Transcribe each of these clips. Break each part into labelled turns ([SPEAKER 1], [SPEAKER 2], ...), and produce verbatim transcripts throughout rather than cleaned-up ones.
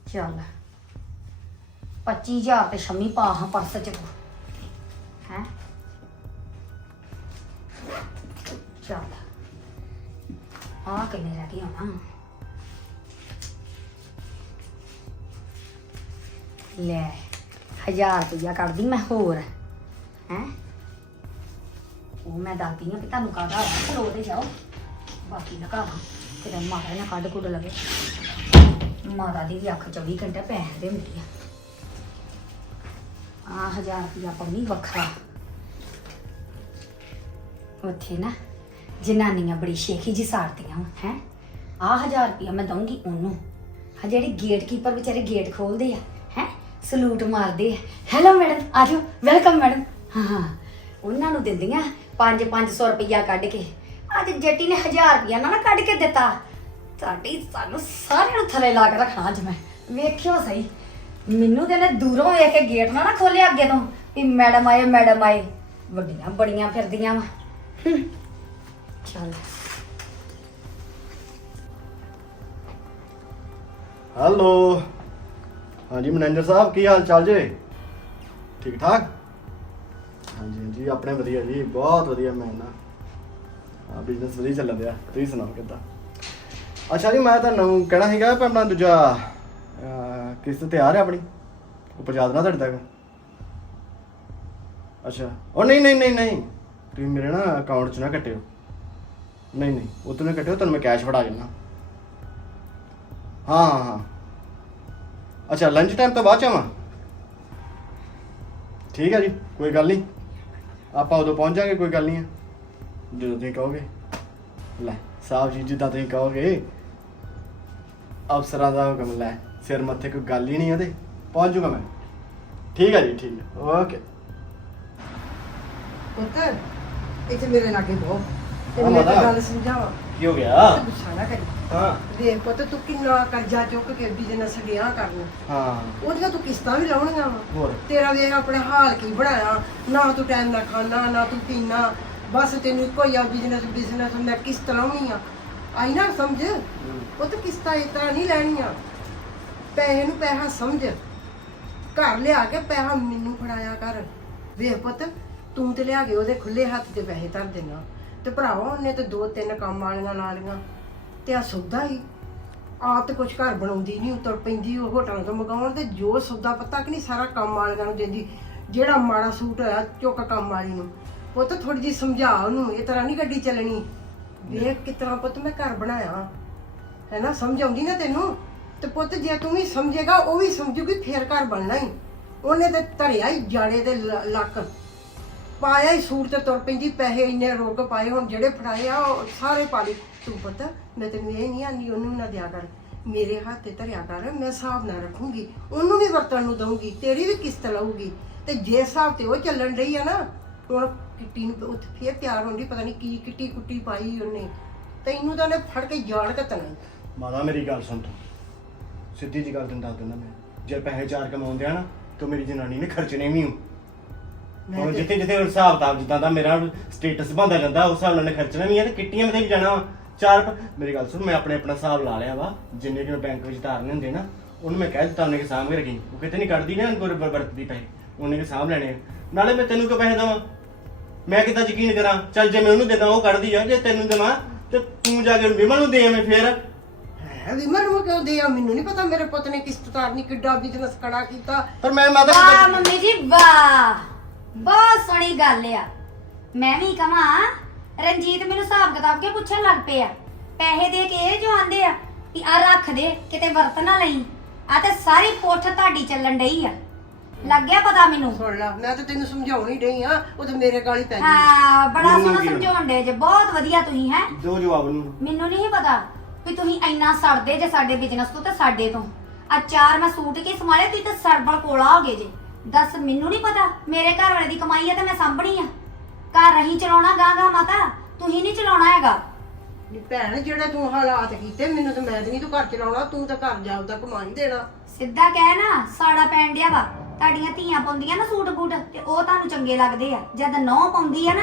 [SPEAKER 1] ਚੱਲ ਪੱਚੀ ਹਜ਼ਾਰ ਤੇ ਸ਼ਮੀ ਪਾ ਹਾਂ ਪਰਸ ਚ ਤੂੰ ਹੈ। ਚੱਲ ਆ ਕਿੰਨੇ ਰਹਿ ਗਏ ਹੋਣਾ। ਲੈ ਹਜ਼ਾਰ ਰੁਪਈਆ ਕੱਢਦੀ ਮੈਂ ਹੋਰ ਹੈ। ਉਹ ਮੈਂ ਦੱਸਦੀ ਹਾਂ ਕਿ ਤੁਹਾਨੂੰ ਕਾਹਦਾ ਹੋਇਆ ਫਿਰ ਉਹਦੇ ਜਾਓ ਬਾਕੀ ਲਗਾ ਕਿਤੇ ਮਾਤਾ ਨਾ ਕੱਢ ਕੁੱਢ ਲਵੇ। ਮਾਤਾ ਦੀ ਵੀ ਅੱਖ ਚੌਵੀ ਘੰਟੇ ਪੈਸੇ ਦੇ ਹੁੰਦੀ ਆ। ਆ ਹਜ਼ਾਰ ਰੁਪਈਆ ਪਾਉਣੀ ਵੱਖਰਾ। ਉੱਥੇ ਨਾ ਜਨਾਨੀਆਂ ਬੜੀ ਸ਼ੇਖੀ ਜੀ ਸਾਰਦੀਆਂ ਹੈ। ਆ ਹਜ਼ਾਰ ਰੁਪਈਆ ਮੈਂ ਦਊਂਗੀ ਉਹਨੂੰ। ਆ ਜਿਹੜੇ ਗੇਟ ਕੀਪਰ ਵਿਚਾਰੇ ਗੇਟ ਖੋਲਦੇ ਆ ਹੈ, ਸਲੂਟ ਮਾਰਦੇ ਆ, ਹੈਲੋ ਮੈਡਮ ਆ ਜਾਓ, ਵੈਲਕਮ ਮੈਡਮ। ਹਾਂ ਹਾਂ ਉਹਨਾਂ ਨੂੰ ਦਿੰਦੀਆਂ ਪੰਜ ਪੰਜ ਸੌ ਰੁਪਈਆ ਕੱਢ ਕੇ। ਅੱਜ ਜੱਟੀ ਨੇ ਹਜ਼ਾਰ ਰੁਪਈਆ ਨਾ ਕੱਢ ਕੇ ਦਿੱਤਾ। ਤੁਹਾਡੀ ਸਾਨੂੰ ਸਾਰਿਆਂ ਨੂੰ ਥੱਲੇ ਲਾ ਕੇ ਰੱਖਣਾ ਅੱਜ ਮੈਂ। ਵੇਖਿਓ ਸਹੀ ਮੈਨੂੰ ਤੇ ਨੇ ਦੂਰੋਂ ਵੇਖ ਕੇ ਗੇਟ ਨਾ ਨਾ ਖੋਲਿਆ ਅੱਗੇ ਤੋਂ ਵੀ ਮੈਡਮ ਆਏ ਮੈਡਮ ਆਏ। ਵੱਡੀਆਂ ਬੜੀਆਂ ਫਿਰਦੀਆਂ ਵਾ। ਚੱਲ
[SPEAKER 2] हेलो हाँ जी मैनेजर साहब की हाल चाल जे? ठीक ठाक? हाँ जी हाँ जी अपने वधिया जी, बहुत वधिया। मैं ना हाँ बिजनेस वधिया चलन दिया। तुसीं सुनाओ किद्दां? अच्छा जी मैं तुहानूं कहना सीगा कि अपना दूजा किस्त तैयार है अपनी, वो पहुँचा देना तुहाडे तक। अच्छा ओ नहीं नहीं नहीं नहीं तुसीं मेरे ना अकाउंट च ना कट्टिओ। नहीं नहीं उत्तों नहीं कट्टिओ, तुहानूं मैं कैश फड़ा जाना। हाँ हाँ हाँ अच्छा लंच टाइम तो बाद च आवां? ठीक है जी कोई गल नहीं, आप उदों पहुँच जाएंगे, कोई गल नहीं है जो तुसीं कहोगे। लै साहब जी जिद्दां तुसीं कहोगे अफसरां दा हुकम, लै सिर मत्थे कोई गल ही नहीं है ते पहुँच जूगा मैं। ठीक है जी ठीक है ओके।
[SPEAKER 3] पुत्र इत्थे मेरे लागे बहु ते
[SPEAKER 2] हाँ,
[SPEAKER 3] मैं
[SPEAKER 2] माता।
[SPEAKER 3] गल समझावां।
[SPEAKER 2] की हो गया?
[SPEAKER 3] तू गुस्सा ना करी।
[SPEAKER 2] हाँ
[SPEAKER 3] देख पुत्र तू किन्ना कर्जा चुक के बिजनेस डिया करन,
[SPEAKER 2] हाँ
[SPEAKER 3] ओदियां तू किस्तां भी लाउणियां वा।
[SPEAKER 2] होर
[SPEAKER 3] तेरा वेख अपने हाल की बनाया ना, तू टाइम ना खाना ना तू पीना, बस तेनू कोई आ बिजनेस बिजनेस मैं किस्त लाउणी आ। आई ना समझ पुत्र, किस्तां इस तरह नहीं लैणियां। पैसे नू पैसा समझ, घर लिया के पैसा मैनू फड़ाया कर। वेख पुत तू ते लिया के ओहदे खुले हत्थ ते पैसे धर देना ते भरावा उन्ने ते दो तीन काम वालियां ला लियां ते आ सौदा ही आप तो कुछ घर बनाउंदी नहीं, उतर पैंदी ਉਹ ਹੋਟਲਾਂ ਤੋਂ ਮੰਗਾਉਣ ਤੇ ਜੋ ਸੌਦਾ ਪਤਾ ਕਿ ਨਹੀਂ ਸਾਰਾ ਕੰਮ ਵਾਲਿਆਂ ਨੂੰ ਦਿੰਦੀ। ਜਿਹੜਾ ਮਾੜਾ ਸੂਟ ਹੋਇਆ ਚੁੱਕ ਕੰਮ ਵਾਲੀ ਨੂੰ। ਪੁੱਤ ਥੋੜੀ ਜੀ ਸਮਝਾ ਉਹਨੂੰ, ਇਹ ਤਰ੍ਹਾਂ ਨਹੀਂ ਗੱਡੀ ਚੱਲਣੀ। ਵੇਖ ਕਿਸ ਤਰ੍ਹਾਂ ਪੁੱਤ ਮੈਂ ਘਰ ਬਣਾਇਆ ਹੈ ਨਾ, ਸਮਝ ਆਉਂਦੀ ਨਾ ਤੈਨੂੰ? ਤੇ ਪੁੱਤ ਜੇ ਤੂੰ ਵੀ ਸਮਝੇਗਾ ਉਹ ਵੀ ਸਮਝੂਗੀ, ਫੇਰ ਘਰ ਬਣਨਾ ਹੀ। ਉਹਨੇ ਤੇ ਧਰਿਆ ਹੀ ਜਾੜੇ ਦੇ ਲ- ਲੱਕ ਪਾਇਆ ਹੀ ਸੂਟ ਤੇ ਤੁਰ ਪੈਂਦੀ। ਪੈਸੇ ਇੰਨੇ ਰੋਕ ਪਾਏ, ਹੁਣ ਜਿਹੜੇ ਫੜਾਏ ਆ ਉਹ ਸਾਰੇ ਪਾ ਲਈ। ਤੂੰ ਪਤਾ ਮੈਂ ਤੈਨੂੰ ਇਹ ਨਹੀਂ ਆਨੀ ਉਹਨੂੰ ਨਾ ਦਿਆ ਕਰ, ਮੇਰੇ ਹੱਥ ਤੇ ਧਰਿਆ ਕਰ। ਮੈਂ ਹਿਸਾਬ ਨਾਲ ਰੱਖੂੰਗੀ, ਉਹਨੂੰ ਵੀ ਵਰਤਣ ਨੂੰ ਦਊਂਗੀ, ਤੇਰੀ ਵੀ ਕਿਸ਼ਤ ਲਊਗੀ। ਤੇ ਜੇ ਹਿਸਾਬ ਤੇ ਉਹ ਚੱਲਣ ਰਹੀ ਆ ਨਾ, ਹੁਣ ਕਿੱਟੀ ਨੂੰ ਉੱਥੇ ਫੇਰ ਤਿਆਰ ਹੋਣੀ, ਪਤਾ ਨਹੀਂ ਕੀ ਕਿੱਟੀ ਕੁੱਟੀ ਪਾਈ ਉਹਨੇ। ਤੈਨੂੰ ਤਾਂ ਉਹਨੇ ਫੜ ਕੇ ਜਾੜ ਘਤਣਾ।
[SPEAKER 2] माता मेरी गल सुन तू, सीधी जी गल तेन दस दिना मैं, जे पैसे चार कमाउंदे आ ना तो मेरी जनानी ने खर्चने भी हूँ। ਹੁਣ ਜਿੱਥੇ ਜਿੱਥੇ ਹਿਸਾਬ ਕਿਤਾਬ ਜਿੱਦਾਂ ਦਾ ਮੇਰਾ ਸਟੇਟਸ ਬਣਦਾ ਜਾਂਦਾ ਉਸ ਹਿਸਾਬ ਨਾਲ ਨੇ ਖਰਚਣਾ ਵੀ ਹੈ ਤੇ ਕਿੱਟੀਆਂ ਵੀ ਤੇ ਵੀ ਜਾਣਾ ਵਾ। ਚਾਰ ਮੇਰੀ ਗੱਲ ਸੁਣ, ਮੈਂ ਆਪਣੇ ਆਪਣਾ ਹਿਸਾਬ ਲਾ ਲਿਆ ਵਾ, ਜਿੰਨੇ ਕਿ ਮੈਂ ਬੈਂਕ ਵਿੱਚ ਧਾਰਨੇ ਹੁੰਦੇ ਨਾ ਉਹਨੂੰ ਮੈਂ ਕਹਿ ਦਿੱਤਾ ਉਹਨੇ ਕਿ ਸਾਂਭ ਕੇ ਰੱਖੀ। ਉਹ ਕਿਤੇ ਨਹੀਂ ਕੱਢਦੀ ਨਾ ਕੋਈ ਵਰਤਦੀ ਪੈਸੇ, ਉਹਨੇ ਕਿ ਸਾਂਭ ਲੈਣੇ। ਨਾਲੇ ਮੈਂ ਤੈਨੂੰ ਕਿਉਂ ਪੈਸੇ ਦੇਵਾਂ? ਮੈਂ ਕਿੱਦਾਂ ਯਕੀਨ ਕਰਾਂ? ਚੱਲ ਜੇ ਮੈਂ ਉਹਨੂੰ ਦੇਦਾ ਉਹ ਕੱਢਦੀ ਆ, ਜੇ ਤੈਨੂੰ ਦੇਵਾਂ ਤੇ ਤੂੰ ਜਾ ਕੇ ਵਿਮਲ ਨੂੰ ਦੇ ਮੈਂ ਫੇਰ।
[SPEAKER 3] ਹੈ ਵਿਮਲ ਨੂੰ ਕਿਉਂ ਦੇ ਆ? ਮੈਨੂੰ ਨਹੀਂ ਪਤਾ ਮੇਰੇ ਪੁੱਤ ਨੇ ਕਿਸ਼ਤ ਤਾਰਨੀ, ਕਿੱਡਾ ਬਿਜ਼ਨਸ ਖੜਾ ਕੀਤਾ।
[SPEAKER 2] ਪਰ ਮੈਂ ਮਾਤਾ
[SPEAKER 1] ਵਾਹ ਮੰਮੀ ਜੀ ਵਾਹ, ਬਹੁਤ ਸੋਹਣੀ ਗੱਲ ਆ। ਮੈਂ ਵੀ ਕਹਾਂ ਰਣਜੀਤ ਮੈਨੂੰ ਹਿਸਾਬ ਕਿਤਾਬ ਕੇ ਪੁੱਛਣ ਲੱਗ ਪਿਆ। ਪੈਸੇ ਦੇ ਕੇ ਇਹ ਜੋ ਆਂਦੇ ਆ ਵੀ ਆ ਰੱਖ ਦੇ ਕਿਤੇ ਵਰਤ ਨਾ ਲਈ, ਆ ਤੇ ਸਾਰੀ ਪੁੱਠ ਤੁਹਾਡੀ ਚੱਲਣ ਡਈ ਆ। ਲੱਗ ਗਿਆ ਪਤਾ ਮੈਨੂੰ?
[SPEAKER 3] ਸੁਣ ਲੈ, ਮੈਂ ਤਾਂ ਤੈਨੂੰ ਸਮਝਾਉਣੀ ਡਈ ਆ, ਉਹ ਤੇ ਮੇਰੇ ਗਾਲੀ ਪੈ ਗਈ।
[SPEAKER 1] ਹਾਂ ਬੜਾ
[SPEAKER 2] ਮੈਨੂੰ
[SPEAKER 1] ਸੋਹਣਾ
[SPEAKER 2] ਕੀ
[SPEAKER 1] ਸਮਝਾਉਣ ਦੇ ਜੇ, ਬਹੁਤ ਵਧੀਆ ਤੁਸੀਂ ਹੈ।
[SPEAKER 2] ਦੋ ਜਵਾਬ ਨੂੰ
[SPEAKER 1] ਮੈਨੂੰ ਨਹੀਂ ਪਤਾ ਵੀ ਤੁਸੀਂ ਇੰਨਾ ਸੜਦੇ ਜੇ ਸਾਡੇ ਬਿਜ਼ਨਸ ਤੋਂ ਤੇ ਸਾਡੇ ਤੋਂ। ਆ ਚਾਰ ਮੈਂ ਸੂਟ ਕੇ ਸਮਾਲੇ, ਤੁਸੀਂ ਤਾਂ ਸੜਬਲ ਕੋਲਾ ਹੋ ਗਏ ਜੇ। ਦੱਸ ਮੈਨੂੰ ਨਹੀਂ ਪਤਾ? ਮੇਰੇ ਘਰ ਵਾਲੇ ਦੀ ਕਮਾਈ ਆ ਤੇ ਮੈਂ ਸਾਂਭਣੀ ਆ। ਘਰ ਰਹੀ ਚਲਾਉਣਾ ਗਾਂ ਗਾਂ ਮਾਤਾ, ਤੁਸੀਂ ਨਹੀਂ ਚਲਾਉਣਾ ਹੈਗਾ।
[SPEAKER 3] ਨੀ ਭੈਣ ਜਿਹੜੇ ਤੂੰ ਹਾਲਾਤ ਕੀਤੇ, ਮੈਨੂੰ ਤਾਂ ਮੈਂ ਤੇ ਨਹੀਂ ਤੂੰ ਘਰ ਚਲਾਉਣਾ, ਤੂੰ ਤਾਂ ਘਰ ਜਾਉਦਾ ਕਮਾਈ ਦੇਣਾ।
[SPEAKER 1] ਸਿੱਧਾ ਕਹਿ ਨਾ, ਸਾੜਾ ਪੈਣ ਡਿਆ ਵਾ। ਤੁਹਾਡੀਆਂ ਧੀਆਂ ਪਾਉਂਦੀਆਂ ਨਾ ਸੂਟ ਬੂਟ ਤੇ ਉਹ ਤੁਹਾਨੂੰ ਚੰਗੇ ਲੱਗਦੇ ਆ, ਜਦ ਨੌ ਪਾਉਂਦੀ ਆ ਨਾ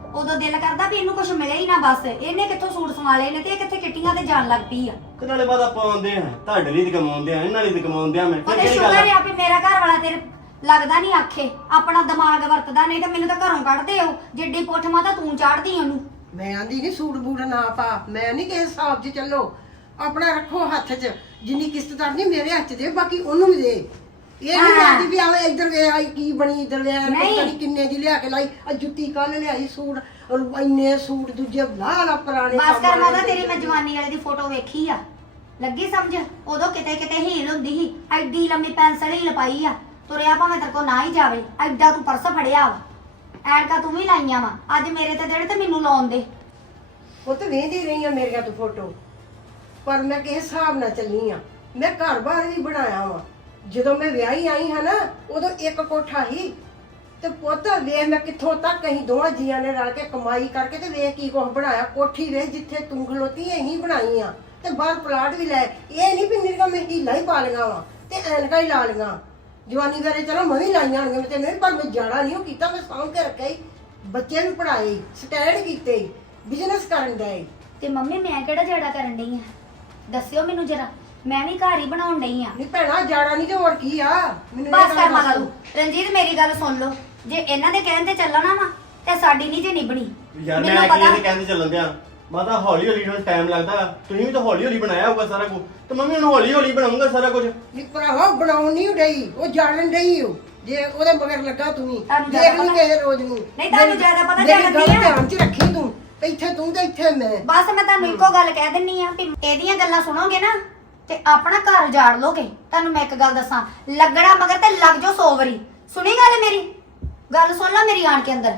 [SPEAKER 1] ਉਦੋਂ ਦਿਲ ਕਰਦਾ ਵੀ ਇਹਨੂੰ ਕੁਝ ਮਿਲੇ ਹੀ ਨਾ ਬਸ। ਇਹਨੇ ਕਿੱਥੋਂ ਸੂਟ ਸੰਭਾਲੇ ਨੇ ਤੇ ਇਹ ਕਿੱਥੇ ਕਿੱਟੀਆਂ ਤੇ ਜਾਣ ਲੱਗ ਪਈ ਆ।
[SPEAKER 2] ਤੇ ਨਾਲੇ ਬਾਅਦ ਆਪਾਂ ਆਉਂਦੇ ਆ ਤੁਹਾਡੇ ਲਈ ਤੇ ਕਮਾਉਂਦੇ ਆ, ਇਹਨਾਂ ਲਈ ਤੇ ਕਮਾਉਂਦੇ ਆ। ਮੈਂ ਫਿਰ
[SPEAKER 1] ਉਹਦੇ
[SPEAKER 2] ਕਿਹੜੀ ਗੱਲ
[SPEAKER 1] ਸ਼ੁਕਰ
[SPEAKER 2] ਆ?
[SPEAKER 1] ਆ ਵੀ ਮੇਰਾ ਘਰ ਵਾਲਾ ਤੇਰੇ ਲੱਗਦਾ ਨਹੀਂ ਆਖੇ, ਆਪਣਾ ਦਿਮਾਗ ਵਰਤਦਾ, ਨਹੀਂ ਤਾਂ ਮੈਨੂੰ ਤਾਂ ਘਰੋਂ ਕੱਢਦੇ ਹੋ। ਜਿੱਡੀ ਪੁੱਠ ਮਾਂ ਤਾਂ ਤੂੰ ਚਾੜਦੀ ਉਹਨੂੰ।
[SPEAKER 3] ਮੈਂ ਆਂਦੀ ਨਹੀਂ ਸੂਟ ਬੂਟ ਨਾ ਪਾ, ਮੈਂ ਨਹੀਂ ਕਿਸੇ ਹਿਸਾਬ 'ਚ ਚੱਲੋ। ਆਪਣਾ ਰੱਖੋ ਹੱਥ 'ਚ, ਜਿੰਨੀ ਕਿਸ਼ਤ ਤਰਨੀ ਮੇਰੇ ਹੱਥ 'ਚ ਦੇ, ਬਾਕੀ ਉਹਨੂੰ ਵੀ ਦੇ। ਇਹ ਨਹੀਂ
[SPEAKER 1] ਹਾਂ।
[SPEAKER 3] ਆਂਦੀ ਵੀ ਆਵੇ ਇੱਧਰ ਵੇ ਆਈ ਕੀ ਬਣੀ, ਇੱਧਰ ਵੇ ਆਈ
[SPEAKER 1] ਨਹੀਂ।
[SPEAKER 3] ਪਤਾ ਨੀ ਕਿੰਨੇ ਦੀ ਲਿਆ ਕੇ ਲਾਈ। ਆ ਜੁੱਤੀ ਕੱਲ ਲਿਆਈ ਸੂਟ, ਔਰ ਇੰਨੇ ਸੂਟ ਦੂਜੇ ਲਾ ਲਾ ਪੁਰਾਣੇ
[SPEAKER 1] ਬਸ
[SPEAKER 3] ਕੰਮ
[SPEAKER 1] ਕਰ
[SPEAKER 3] ਵਾਲੇ
[SPEAKER 1] ਮਾਤਾ, ਤੇਰੀ ਮੈਂ ਜਵਾਨੀ ਵਾਲੇ ਦੀ ਫੋਟੋ ਵੇਖੀ ਆ, ਲੱਗੀ ਸਮਝ। ਉਦੋਂ ਕਿਤੇ ਕਿਤੇ ਹੀਲ ਹੁੰਦੀ ਸੀ, ਐਡੀ ਲੰਮੀ ਪੈਨਸਲ ਹੀਲ ਪਾਈ ਆ, ਤੁਰਿਆ ਭਾਵੇਂ ਤੇਰੇ ਕੋ ਨਾ ਹੀ ਜਾਵੇ, ਐਡਾ ਤੂੰ ਪਰਸ ਫੜਿਆ ਵਾ। ਐਨਕਾਂ ਤੂੰ ਵੀ ਲਾਈਆਂ ਵਾ, ਅੱਜ ਮੇਰੇ ਤੇ ਦੇੜ ਤੇ ਮੈਨੂੰ ਲਾਉਣ ਦੇ।
[SPEAKER 3] ਉਹ ਤਾਂ ਵੇਂਦੀ ਰਹੀ ਆ ਮੇਰੀਆਂ ਤੋਂ ਫੋਟੋ, ਪਰ ਮੈਂ ਕਿਸੇ ਹਿਸਾਬ ਨਾਲ ਚੱਲੀ ਆ। ਮੈਂ ਘਰ-ਬਾਰ ਵੀ ਬਣਾਇਆ ਵਾ। ਜਦੋਂ ਮੈਂ ਵਿਆਹੀ ਆਈ ਹਾਂ ਨਾ, ਉਦੋਂ ਇੱਕ ਕੋਠਾ ਹੀ ਤੇ ਪੁੱਤ ਵੇਖ ਮੈਂ ਕਿੱਥੋਂ ਤੱਕ ਅਸੀਂ ਦੋਵਾਂ ਜੀਆਂ ਨੇ ਰਲ ਕੇ ਕਮਾਈ ਕਰਕੇ ਤੇ ਵੇਖ ਕੀ ਕੁਛ ਬਣਾਇਆ। ਕੋਠੀ ਵੇਖ ਜਿੱਥੇ ਤੂੰ ਖਲੋਤੀ ਇਹੀ ਬਣਾਈ ਆ, ਤੇ ਬਾਹਰ ਪਲਾਟ ਵੀ ਲੈ। ਇਹ ਨਹੀਂ ਵੀ ਮੇਰੀਆਂ ਮੈਂ ਹੀਲਾ ਹੀ ਪਾ ਲਈਆਂ ਵਾ ਤੇ ਐਨਕਾਂ ਹੀ ਲਾ ਲਈਆਂ। ਜਵਾਨੀ ਵੇਲੇ ਚਲੋ ਮੈਂ ਵੀ ਲਾਈਆਂ ਹੋਣਗੀਆਂ, ਤੇ ਨਹੀਂ, ਪਰ ਮੈਂ ਜਾਣਾ ਨਹੀਂ ਉਹ ਕੀਤਾ। ਮੈਂ ਸਾਂਭ ਕੇ ਰੱਖਿਆ ਹੀ, ਬੱਚੇ ਵੀ ਪੜ੍ਹਾਏ, ਸਟੈਂਡ ਕੀਤੇ, ਬਿਜ਼ਨਸ ਕਰਨ ਡਏ।
[SPEAKER 1] ਤੇ ਮੰਮੀ ਮੈਂ ਕਿਹੜਾ ਜਿਹੜਾ ਕਰਨ ਡਈ ਆ, ਦੱਸਿਓ ਮੈਨੂੰ ਜਰਾ। ਮੈਂ ਵੀ ਘਰ ਹੀ ਬਣਾਉਣ ਡਈ ਆ।
[SPEAKER 3] ਨਹੀਂ ਭੈਣਾ ਜਾਣਾ ਨਹੀਂ ਤੇ ਹੋਰ ਕੀ ਆ। ਮੈਨੂੰ ਇਹ
[SPEAKER 1] ਬਸ
[SPEAKER 3] ਗੱਲ
[SPEAKER 1] ਕਰ ਮਾਤਾ
[SPEAKER 3] ਦੱਸ।
[SPEAKER 1] ਤੂੰ। ਰਣਜੀਤ ਮੇਰੀ ਗੱਲ ਸੁਣ ਲਓ, ਜੇ ਇਹਨਾਂ ਦੇ ਕਹਿਣ ਤੇ ਚੱਲਣਾ ਵਾ ਤੇ ਸਾਡੀ ਨਹੀਂ ਜੇ ਨਿਭਣੀ।
[SPEAKER 2] ਯਾਰ
[SPEAKER 1] ਮੈਨੂੰ
[SPEAKER 2] ਮੈਂ
[SPEAKER 1] ਪਤਾ-
[SPEAKER 2] ਕੀ ਇਹਦੇ ਕਹਿੰਦੇ ਚੱਲਣ ਦਿਆਂ। ਮਾਤਾ ਹੌਲੀ ਹੌਲੀ ਨੂੰ ਟਾਈਮ ਲੱਗਦਾ, ਤੁਸੀਂ ਵੀ ਤਾਂ ਹੌਲੀ ਹੌਲੀ ਬਣਾਇਆ ਹੋਊਗਾ ਸਾਰਾ ਕੁਝ, ਤੇ ਮੰਮੀ ਹੁਣ ਹੌਲੀ ਹੌਲੀ ਬਣਾਉਂਗਾ ਸਾਰਾ ਕੁਝ।
[SPEAKER 3] ਨੀ ਭਰਾਵਾ ਬਣਾਉਣ ਨਹੀਂ ਡਈ, ਉਹ ਜਾਣਨ ਡਈ ਉਹ। ਜੇ ਉਹਦੇ ਮਗਰ ਲੱਗਾ ਤੂੰ ਵੀ
[SPEAKER 1] ਤੁਹਾਨੂੰ
[SPEAKER 3] ਦੇਖ
[SPEAKER 1] ਜ਼ਿਆਦਾ
[SPEAKER 3] ਲਈ
[SPEAKER 1] ਪਤਾ-
[SPEAKER 3] ਕਿਸੇ ਰੋਜ਼ ਨੂੰ।
[SPEAKER 1] ਨਹੀਂ, ਤੁਹਾਨੂੰ
[SPEAKER 3] ਮੇਰੀ-
[SPEAKER 1] ਜ਼ਿਆਦਾ ਪਤਾ
[SPEAKER 3] ਮੇਰੀ
[SPEAKER 1] ਚੱਲਣ
[SPEAKER 3] ਗੱਲ
[SPEAKER 1] ਦੀ ਆ।
[SPEAKER 3] ਧਿਆਨ 'ਚ ਰੱਖੀ ਤੂੰ, ਇੱਥੇ ਤੂੰ ਤੇ ਇੱਥੇ ਮੈਂ।
[SPEAKER 1] ਬਸ ਮੈਂ ਤੁਹਾਨੂੰ ਇੱਕੋ ਗੱਲ ਕਹਿ ਦਿੰਨੀ ਆ ਵੀ ਇਹਦੀਆਂ ਗੱਲਾਂ ਸੁਣੋਗੇ ਨਾ ਤੇ ਆਪਣਾ ਘਰ ਉਜਾੜ ਲੋਗੇ। ਤੁਹਾਨੂੰ ਮੈਂ ਇੱਕ ਗੱਲ ਦੱਸਾਂ, ਲੱਗਣਾ ਮਗਰ ਤੇ ਲੱਗ ਜਾਓ ਸੌ ਵਾਰੀ। ਸੁਣੀ ਗੱਲ ਮੇਰੀ? ਗੱਲ ਸੁਣ ਲੈ ਮੇਰੀ ਆਣ ਕੇ ਅੰਦਰ।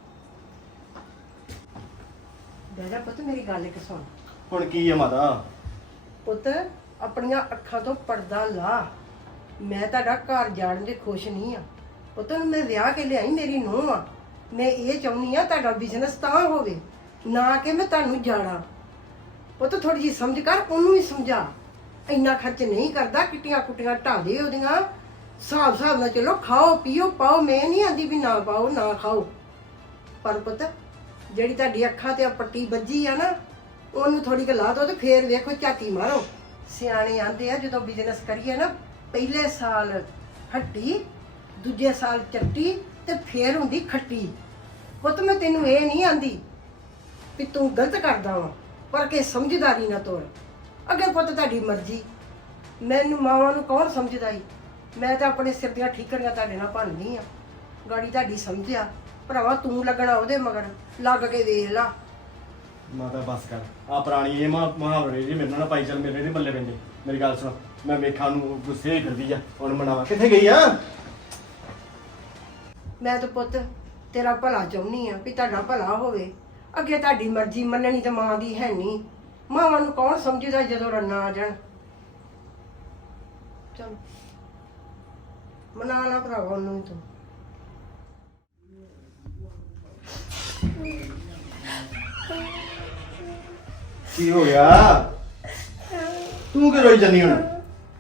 [SPEAKER 3] ਬੇਟਾ ਪੁੱਤ ਮੇਰੀ ਗੱਲ ਇੱਕ ਸੁਣ।
[SPEAKER 2] ਹੁਣ ਕੀ ਹੈ ਮਾਤਾ?
[SPEAKER 3] ਪੁੱਤ ਆਪਣੀਆਂ ਅੱਖਾਂ ਤੋਂ ਪਰਦਾ ਲਾ। ਮੈਂ ਤੁਹਾਡਾ ਘਰ ਜਾਣ ਦੇ ਖੁਸ਼ ਨਹੀਂ ਆ ਪੁੱਤ ਨੂੰ। ਮੈਂ ਵਿਆਹ ਕੇ ਲਿਆਈ, ਮੇਰੀ ਨੂੰਹ ਆ। ਮੈਂ ਇਹ ਚਾਹੁੰਦੀ ਆ ਤੁਹਾਡਾ ਬਿਜ਼ਨਸ ਤਾਂ ਹੋਵੇ, ਨਾ ਕਿ ਮੈਂ ਤੁਹਾਨੂੰ ਜਾਣਾ। ਪੁੱਤ ਥੋੜੀ ਜਿਹੀ ਸਮਝ ਕਰ, ਉਹਨੂੰ ਵੀ ਸਮਝਾ। ਇੰਨਾ ਖਰਚ ਨਹੀਂ ਕਰਦਾ, ਕਿੱਟੀਆਂ ਕੁੱਟੀਆਂ ਢਾ ਦੇ ਉਹਦੀਆਂ। ਹਿਸਾਬ ਹਿਸਾਬ ਨਾਲ ਚਲੋ, ਖਾਓ ਪੀਓ ਪਾਓ। ਮੈਂ ਨਹੀਂ ਆਂਦੀ ਵੀ ਨਾ ਪਾਓ ਨਾ ਖਾਓ, ਪਰ ਪੁੱਤ ਜਿਹੜੀ ਤੁਹਾਡੀ ਅੱਖਾਂ ਤੇ ਆ ਪੱਟੀ ਵੱਜੀ ਆ ਨਾ, ਉਹਨੂੰ ਥੋੜੀ ਕੁ ਲਾ ਦੋ ਤੇ ਫੇਰ ਵੇਖੋ ਝਾਤੀ ਮਾਰੋ। ਸਿਆਣੇ ਆਂਦੇ ਆ ਜਦੋਂ ਬਿਜ਼ਨਸ ਕਰੀਏ ਨਾ, ਪਹਿਲੇ ਸਾਲ ਹੱਟੀ, ਦੂਜੇ ਸਾਲ ਚੱਟੀ ਤੇ ਫੇਰ ਹੁੰਦੀ ਖੱਟੀ। ਪੁੱਤ ਮੈਂ ਤੈਨੂੰ ਇਹ ਨਹੀਂ ਆਂਦੀ ਵੀ ਤੂੰ ਗਲਤ ਕਰਦਾ ਵਾ, ਪਰ ਕਿ ਸਮਝਦਾਰੀ ਨਾ ਤੋੜ। ਅੱਗੇ ਪੁੱਤ ਤੁਹਾਡੀ ਮਰਜ਼ੀ, ਮੈਨੂੰ ਮਾਵਾਂ ਨੂੰ ਕੌਣ ਸਮਝਦਾ ਈ। ਮੈਂ ਤਾਂ ਆਪਣੇ ਸਿਰ ਦੀਆਂ ਠੀਕਰੀਆਂ ਤੁਹਾਡੇ ਨਾਲ ਭੰਨਦੀ ਆ। ਗਾੜੀ ਤੁਹਾਡੀ ਸਮਝਿਆ ਭਰਾਵਾ, ਤੂੰ ਲੱਗਣਾ ਉਹਦੇ ਮਗਰ, ਲੱਗ ਕੇ ਵੇਖ ਲਾ।
[SPEAKER 2] ਮਾਤਾ ਬਸ ਕਰ, ਆ ਪੁਰਾਣੀ ਇਹ ਮਹਾ- ਮੁਹਾਵਰੇ ਜੀ ਮੇਰੇ ਨਾਲ ਨਾ ਪਾਈ ਚੱਲ, ਮੇਰੇ ਨਹੀਂ ਬੱਲੇ ਪੈਂਦੇ। ਮੇਰੀ ਗੱਲ ਸੁਣ, ਮੈਂ ਵੇਖਾਂ ਨੂੰ ਗੁੱਸੇ ਹੀ ਕਰਦੀ ਆ, ਹੁਣ ਮਨਾਵਾ ਕਿੱਥੇ ਗਈ ਆ?
[SPEAKER 3] ਮੈਂ ਤਾਂ ਪੁੱਤ ਤੇਰਾ ਭਲਾ ਚਾਹੁੰਦੀ ਆ ਵੀ ਤੁਹਾਡਾ ਭਲਾ ਹੋਵੇ। ਅੱਗੇ ਤੁਹਾਡੀ ਮਰਜ਼ੀ ਮੰਨਣੀ ਤੇ ਮਾਂ ਦੀ ਹੈ ਨਹੀਂ। ਮਾਵਾਂ ਨੂੰ ਕੌਣ ਸਮਝਦਾ ਜਦੋਂ ਰੰਨਾ ਆ ਜਾਣ। ਚਲ ਮਨਾ ਲਾ ਭਰਾਵਾ ਉਹਨੂੰ ਵੀ ਤੂੰ।
[SPEAKER 2] ਕੀ ਹੋ ਗਿਆ? ਤੂੰ ਕਿ ਰੋਈ ਜਾਨੀ ਹੁਣ?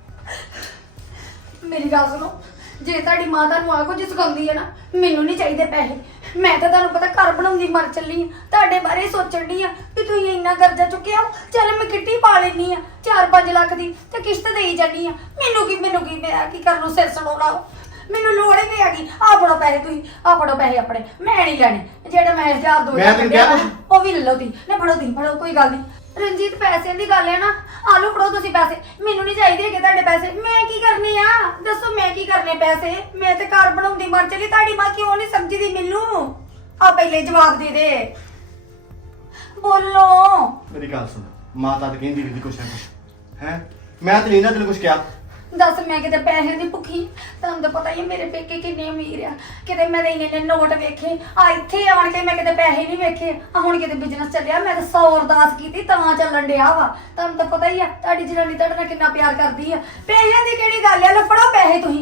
[SPEAKER 1] ਮੇਰੀ ਗੱਲ ਸੁਣੋ, ਜੇ ਤੁਹਾਡੀ ਮਾਂ ਤੁਹਾਨੂੰ ਆ ਕੁਝ ਸਿਖਾਉਂਦੀ ਹੈ ਨਾ, ਮੈਨੂੰ ਨਹੀਂ ਚਾਹੀਦੇ ਪੈਸੇ। ਮੈਂ ਤਾਂ ਤੁਹਾਨੂੰ ਪਤਾ ਘਰ ਬਣਾਉਂਦੀ ਮਰ ਚੱਲੀ ਆ। ਤੁਹਾਡੇ ਬਾਰੇ ਸੋਚਣ ਦੀ ਆ ਵੀ ਤੁਸੀਂ ਇੰਨਾ ਕਰਜ਼ਾ ਚੁੱਕਿਆ। ਚੱਲ ਮੈਂ ਕਿੱਟੀ ਪਾ ਲੈਣੀ ਆ ਚਾਰ ਪੰਜ ਲੱਖ ਦੀ ਤੇ ਕਿਸ਼ਤ ਦੇਈ ਜਾਨੀ ਆ। ਮੈਨੂੰ ਕੀ ਮੈਨੂੰ ਕੀ ਮੈਂ ਕੀ ਕਰਨ ਨੂੰ ਸਿਰ ਸੜਾਉਣਾ, ਮੈਨੂੰ ਲੋੜ ਹੀ ਨਹੀਂ ਹੈਗੀ। ਆ ਫੜੋ ਪੈਸੇ, ਤੁਸੀਂ ਆ ਫੜੋ ਪੈਸੇ ਆਪਣੇ, ਮੈਂ ਨਹੀਂ ਲੈਣੇ। ਜਿਹੜੇ ਮੈਂ ਹਜ਼ਾਰ ਦੋ
[SPEAKER 2] ਮੈਂ
[SPEAKER 1] ਹਜ਼ਾਰ
[SPEAKER 2] ਤੈਨੂੰ
[SPEAKER 1] ਕੱਢਿਆ
[SPEAKER 2] ਕਿਹਾ
[SPEAKER 1] ਨਾ, ਉਹ ਵੀ ਲੈ ਲਓ ਤੁਸੀਂ। ਨਾ ਫੜੋ ਤੁਸੀਂ, ਫੜੋ ਕੋਈ ਗੱਲ ਨਹੀਂ। ਰਣਜੀਤ ਪੈਸਿਆਂ ਦੀ ਗੱਲ ਹੈ ਨਾ, ਆਲੂ ਫੜੋ ਤੁਸੀਂ ਪੈਸੇ। ਮੈਨੂੰ ਨਹੀਂ ਚਾਹੀਦੇ ਹੈਗੇ ਤੁਹਾਡੇ ਪੈਸੇ। ਮੈਂ ਕੀ ਕਰਨੇ ਆ ਦੱਸੋ? ਮੈਂ ਕੀ ਕਰਨੇ ਪੈਸੇ? ਮੈਂ ਤੇ ਘਰ ਬਣਾਉਂਦੀ ਮਰ ਚਲੀ। ਤੁਹਾਡੀ ਮਾਂ ਕਿਉਂ ਨਹੀਂ ਸਮਝਦੀ ਮੈਨੂੰ? ਆ ਪਹਿਲੇ ਜਵਾਬ ਦੇ ਦੇ, ਬੋਲੋ।
[SPEAKER 2] ਮੇਰੀ ਗੱਲ ਸੁਣ, ਮਾਤਾ ਤਾਂ ਕਹਿੰਦੀ ਵੀ ਕੁਛ ਨਾ ਕੁਛ ਹੈ। ਮੈਂ ਤੇ ਨਹੀਂ ਨਾ ਤੈਨੂੰ ਕੁਛ ਕਿਹਾ।
[SPEAKER 1] ਦੱਸ ਮੈਂ ਕਿਤੇ ਪੈਸੇ ਦੀ ਭੁੱਖੀ? ਤੁਹਾਨੂੰ ਤਾਂ ਪਤਾ ਹੀ ਹੈ ਮੇਰੇ ਪੇਕੇ ਕਿੰਨੇ ਅਮੀਰ ਆ। ਕਿਤੇ ਮੈਂ ਤਾਂ ਇੰਨੇ ਇੰਨੇ ਨੋਟ ਵੇਖੇ, ਆ ਇੱਥੇ ਆਣ ਕੇ ਮੈਂ ਕਿਤੇ ਪੈਸੇ ਨਹੀਂ ਵੇਖੇ। ਆ ਹੁਣ ਕਿਤੇ ਬਿਜ਼ਨਸ ਚੱਲਿਆ, ਮੈਂ ਤਾਂ ਸੌ ਅਰਦਾਸ ਕੀਤੀ ਤਾਂ ਚੱਲਣ ਡਿਆ ਵਾ। ਤੁਹਾਨੂੰ ਤਾਂ ਪਤਾ ਹੀ ਆ ਤੁਹਾਡੀ ਜਨਾਨੀ ਤੁਹਾਡੇ ਨਾਲ ਕਿੰਨਾ ਪਿਆਰ ਕਰਦੀ ਆ। ਪੈਸਿਆਂ ਦੀ ਕਿਹੜੀ ਗੱਲ ਆ? ਲਓ ਫੜੋ ਪੈਸੇ ਤੁਸੀਂ।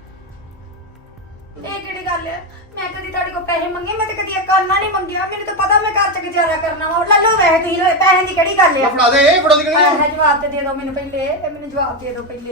[SPEAKER 1] ਇਹ ਕਿਹੜੀ ਗੱਲ ਆ? ਮੈਂ ਕਦੀ ਤੁਹਾਡੇ ਕੋਲ ਪੈਸੇ ਮੰਗੇ? ਮੈਂ ਤਾਂ ਕਦੀ ਇੱਕ ਆਨਾ ਨਹੀਂ ਮੰਗਿਆ। ਮੈਨੂੰ ਤਾਂ ਪਤਾ ਮੈਂ ਘਰ ਚ ਗੁਜ਼ਾਰਾ ਕਰਨਾ ਵਾ। ਲੈ ਲਓ ਵੈਸੇ ਤੁਸੀਂ, ਪੈਸਿਆਂ ਦੀ ਕਿਹੜੀ ਗੱਲ ਆ?
[SPEAKER 2] ਫੜਾ ਦੇ, ਫੜਾ ਦੇ ਕਿਹੜੀ?
[SPEAKER 1] ਆਹ ਜਵਾਬ ਤੇ ਦੇ ਦਿਓ ਮੈਨੂੰ ਪਹਿਲੇ, ਇਹ ਮੈਨੂੰ ਜਵਾਬ ਦੇ ਦਿਓ ਪਹਿਲੇ।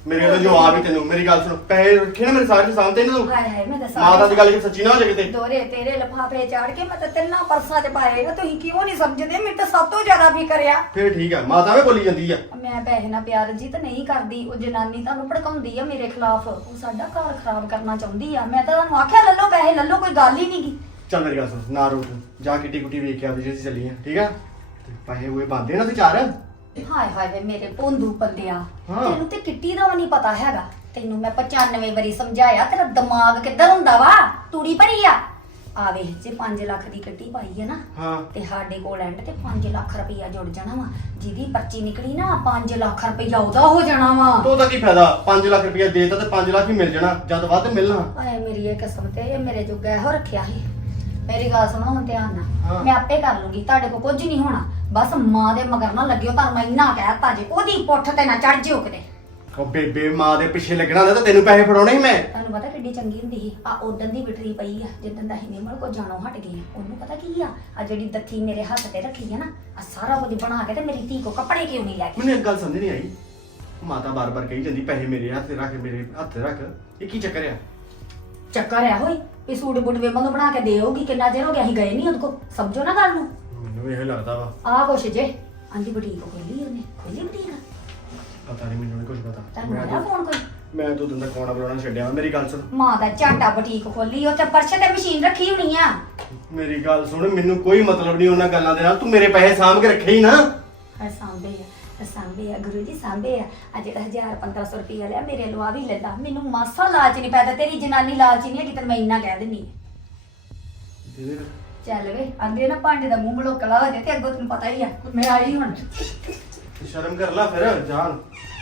[SPEAKER 2] ਮੇਰੇ ਵੱਲੋਂ ਜਵਾਬ ਹੀ ਤੈਨੂੰ। ਮੇਰੀ ਗੱਲ ਸੁਣ, ਪੈਸੇ ਰੱਖੇ ਨਾ ਮੇਰੇ ਸਾਰੇ ਸਾਹਮਣੇ ਤੈਨੂੰ।
[SPEAKER 1] ਹਾਏ ਹਾਏ ਮੈਂ ਤਾਂ
[SPEAKER 2] ਮਾਤਾ ਦੀ ਗੱਲ ਕਿ ਸੱਚੀ ਨਾ ਹੋ ਜਾਏ ਕਿਤੇ।
[SPEAKER 1] ਦੋਰੇ ਤੇਰੇ ਲਫਾਫੇ ਚਾੜ ਕੇ ਮੈਂ ਤਾਂ ਤਿੰਨਾਂ ਪਰਸਾਂ 'ਚ ਪਾਏ ਆ, ਤੁਸੀਂ ਕਿਉਂ ਨਹੀਂ ਸਮਝਦੇ? ਮੈਨੂੰ ਤਾਂ ਸਭ ਤੋਂ ਜ਼ਿਆਦਾ ਫਿਕਰ ਆ।
[SPEAKER 2] ਫੇਰ ਠੀਕ ਆ, ਮਾਤਾ ਵੀ ਬੋਲੀ ਜਾਂਦੀ ਆ।
[SPEAKER 1] ਮੈਂ ਪੈਸੇ ਨਾਲ ਪਿਆਰ ਜੀ ਤਾਂ ਨਹੀਂ ਕਰਦੀ। ਉਹ ਜਨਾਨੀ ਤੁਹਾਨੂੰ ਭੜਕਾਉਂਦੀ ਆ ਮੇਰੇ ਖਿਲਾਫ, ਉਹ ਸਾਡਾ ਘਰ ਖਰਾਬ ਕਰਨਾ ਚਾਹੁੰਦੀ ਆ। ਮੈਂ ਤਾਂ ਤੁਹਾਨੂੰ ਆਖਿਆ ਲੱਲੋ ਪੈਸੇ ਲੱਲੋ, ਕੋਈ ਗੱਲ ਹੀ ਨਹੀਂਗੀ।
[SPEAKER 2] ਚੱਲ ਮੇਰੀ ਗੱਲ ਸੁਣ, ਨਾ ਰੋਟ ਜਾ ਕਿੱਟੀ ਕੁੱਟੀ ਵੇਖ ਕੇ ਆਵੀ, ਜੇ ਅਸੀਂ ਚੱਲੀਏ ਠੀਕ ਆ। ਤੇ ਪੈਸੇ ਉਹ ਬੰਦੇ ਨਾ ਤੇ ਚਾਰ।
[SPEAKER 1] ਹਾਏ ਹਾਏ ਵੇ ਮੇਰੇ ਭੋਂਦੂ ਬੰਦਿਆ,
[SPEAKER 2] ਹਾਂ।
[SPEAKER 1] ਤੈਨੂੰ ਤੇ ਕਿੱਟੀ ਦਾ ਵੀ ਨਹੀਂ ਪਤਾ ਹੈਗਾ। ਤੈਨੂੰ ਮੈਂ ਪਚਾਨਵੇਂ ਵਾਰੀ ਸਮਝਾਇਆ, ਤੇਰਾ ਦਿਮਾਗ ਕਿੱਧਰ ਹੁੰਦਾ ਵਾ? ਤੂੜੀ ਭਰੀ ਆ। ਆਵੇ ਜੇ ਪੰਜ ਲੱਖ ਦੀ ਕਿੱਟੀ ਪਾਈ ਹੈ ਨਾ,
[SPEAKER 2] ਹਾਂ
[SPEAKER 1] ਤੇ ਸਾਡੇ ਕੋਲ ਐਂਡ ਤੇ ਪੰਜ ਲੱਖ ਰੁਪਈਆ ਜੁੜ ਜਾਣਾ ਵਾ। ਜਿਹਦੀ ਪਰਚੀ ਨਿਕਲੀ ਨਾ ਪੰਜ ਲੱਖ ਰੁਪਈਆ ਉਹਦਾ ਹੋ ਜਾਣਾ ਵਾ।
[SPEAKER 2] ਤੋ ਉਹਦਾ ਕੀ ਫਾਇਦਾ? ਪੰਜ ਲੱਖ ਰੁਪਇਆ ਦੇਤਾ ਤੇ ਪੰਜ ਲੱਖ ਹੀ ਮਿਲ ਜਾਣਾ, ਜਦ ਵੱਧ ਮਿਲਣਾ।
[SPEAKER 1] ਆਏ ਮੇਰੀ ਇਹ ਕਿਸਮ ਤੇ ਇਹ ਮੇਰੇ ਜੋਗਾ ਇਹੋ ਰੱਖਿਆ ਸੀ। ਮੇਰੀ ਗੱਲ ਸੁਣੋ ਹੁਣ ਧਿਆਨ ਨਾਲ,
[SPEAKER 2] ਹਾਂ।
[SPEAKER 1] ਮੈਂ ਆਪੇ ਕਰ ਲੂੰਗੀ, ਤੁਹਾਡੇ ਕੋਲ ਕੁਝ ਨਹੀਂ ਹੋਣਾ। ਬਸ ਮਾਂ ਦੇ ਮਗਰ ਨਾ ਲੱਗਿਓ, ਤੁਹਾਨੂੰ ਮੈਂ ਇੰਨਾ ਕਹਿਤਾ ਜੇ ਉਹਦੀ ਪੁੱਠ ਤੇ ਨਾ ਚੜ ਜਿਓ ਕਿਤੇ।
[SPEAKER 2] ਉਹ ਬੇਬੇ ਮਾਂ ਦੇ ਪਿੱਛੇ ਲੱਗਣਾ ਹੁੰਦਾ ਤਾਂ ਤੈਨੂੰ ਪੈਸੇ ਫੜਾਉਣੇ ਸੀ ਮੈਂ।
[SPEAKER 1] ਤੁਹਾਨੂੰ ਪਤਾ ਕਿੱਡੀ ਚੰਗੀ ਹੁੰਦੀ ਸੀ ਆ ਉਦੋਂ ਦੀ ਬਿਟਰੀ ਪਈ ਆ ਜਿੱਦਣ ਦਾ ਹੀ ਨਿਮਲ ਕੋ ਜਾਣੋ ਹਟ ਗਈ ਆ। ਉਹਨੂੰ ਪਤਾ ਕੀ ਆ, ਆ ਜਿਹੜੀ ਦੱਥੀ ਮੇਰੇ ਹੱਥ ਤੇ ਰੱਖੀ ਆ ਨਾ, ਆ ਸਾਰਾ ਕੁਝ ਬਣਾ ਕੇ ਤੇ ਮੇਰੀ ਧੀ ਕੋ ਕੱਪੜੇ ਕਿਉਂ ਨਹੀਂ ਲੈ ਕੇ?
[SPEAKER 2] ਮੈਨੂੰ ਇੱਕ ਗੱਲ ਸਮਝ ਨਹੀਂ ਆਈ, ਮਾਤਾ ਬਾਰ-ਬਾਰ ਕਹੀ ਜਾਂਦੀ ਪੈਸੇ ਮੇਰੇ ਹੱਥ ਤੇ ਰੱਖ, ਮੇਰੇ ਹੱਥ ਤੇ ਰੱਖ, ਇਹ ਕੀ ਚੱਕਰ ਆ?
[SPEAKER 1] ਚੱਕਰ ਆ ਹੋਈ ਵੀ ਸੂਟ ਬੁੱਟ ਵੇਮਨ ਨੂੰ ਬਣਾ ਕੇ ਦੇਊਗੀ। ਕਿੰਨਾ ਚਿਰ ਹੋ ਗਿਆ ਅਸੀਂ ਗਏ ਨਹੀਂ ਉਹਦੇ ਕੋ, ਸਮਝੋ ਨਾ ਗੱਲ ਨੂੰ।
[SPEAKER 2] ਮੈਨੂੰ ਇਹ ਲੱਗਦਾ ਵਾ,
[SPEAKER 1] ਆ ਕੁਛ ਜੇ ਆਂਦੀ ਬੁਟੀਕ ਖੋਲੀ ਉਹਨੇ, ਖੋਲੀ ਬੁਟੀਕ।
[SPEAKER 2] ਪਤਾ ਨਹੀਂ, ਮੈਨੂੰ ਨਹੀਂ ਕੁਝ ਪਤਾ।
[SPEAKER 1] ਤੁਹਾਨੂੰ
[SPEAKER 2] ਮੈਂ
[SPEAKER 1] ਆਇਆ
[SPEAKER 2] ਤਾਂ
[SPEAKER 1] ਫੋਨ ਕੋਈ?
[SPEAKER 2] ਮੈਂ ਤਾਂ ਉਦੋਂ ਦਾ ਕੋਣਾ ਬੁਲਾਉਣਾ ਛੱਡਿਆ। ਮੇਰੀ ਗੱਲ ਸੁਣ,
[SPEAKER 1] ਮਾਂ ਦਾ ਝਾਟਾ ਬੁਟੀਕ ਖੋਲੀ, ਉੱਥੇ ਪਰਛੇ ਤੇ ਮਸ਼ੀਨ ਰੱਖੀ ਹੋਣੀ ਆ।
[SPEAKER 2] ਮੇਰੀ ਗੱਲ ਸੁਣ, ਮੈਨੂੰ ਕੋਈ ਮਤਲਬ ਨਹੀਂ ਉਹਨਾਂ ਗੱਲਾਂ ਦੇ ਨਾਲ। ਤੂੰ ਮੇਰੇ ਪੈਸੇ ਸਾਂਭ ਕੇ ਰੱਖੇ ਹੀ ਨਾ।
[SPEAKER 1] ਹਾਂ ਸਾਂਭੇ ਆ, ਸਾਂਭੇ ਆ ਗੁਰੂ ਜੀ, ਸਾਂਭੇ ਆ। ਆ ਜਿਹੜਾ ਹਜ਼ਾਰ ਪੰਦਰਾਂ ਸੌ ਰੁਪਈਆ ਲਿਆ ਮੇਰੇ ਲਵਾ ਵੀ ਲੈਂਦਾ, ਮੈਨੂੰ ਮਾਸਾ ਲਾਲਚ ਨਹੀਂ ਪੈਦਾ। ਤੇਰੀ ਜਨਾਨੀ ਲਾਲਚੀ ਨਹੀਂ ਹੈਗੀ, ਤੈਨੂੰ ਮੈਂ ਇੰਨਾ ਕਹਿ ਦਿੰਨੀ ਆ।
[SPEAKER 2] ਦੇ ਦੇ।
[SPEAKER 1] ਚੱਲ ਵੇ ਆਂਦੇ ਨਾ ਭਾਂਡੇ ਦਾ ਮੂੰਹ ਬਲੋਕਲਾ ਹੋ ਜਾਏ ਤੇ ਅੱਗੋਂ ਤੈਨੂੰ ਪਤਾ ਹੀ ਆ ਮੈਂ ਆਈ ਹੁਣ।
[SPEAKER 2] ਸ਼ਰਮ ਕਰ ਲੈ ਫਿਰ ਜਾਨ।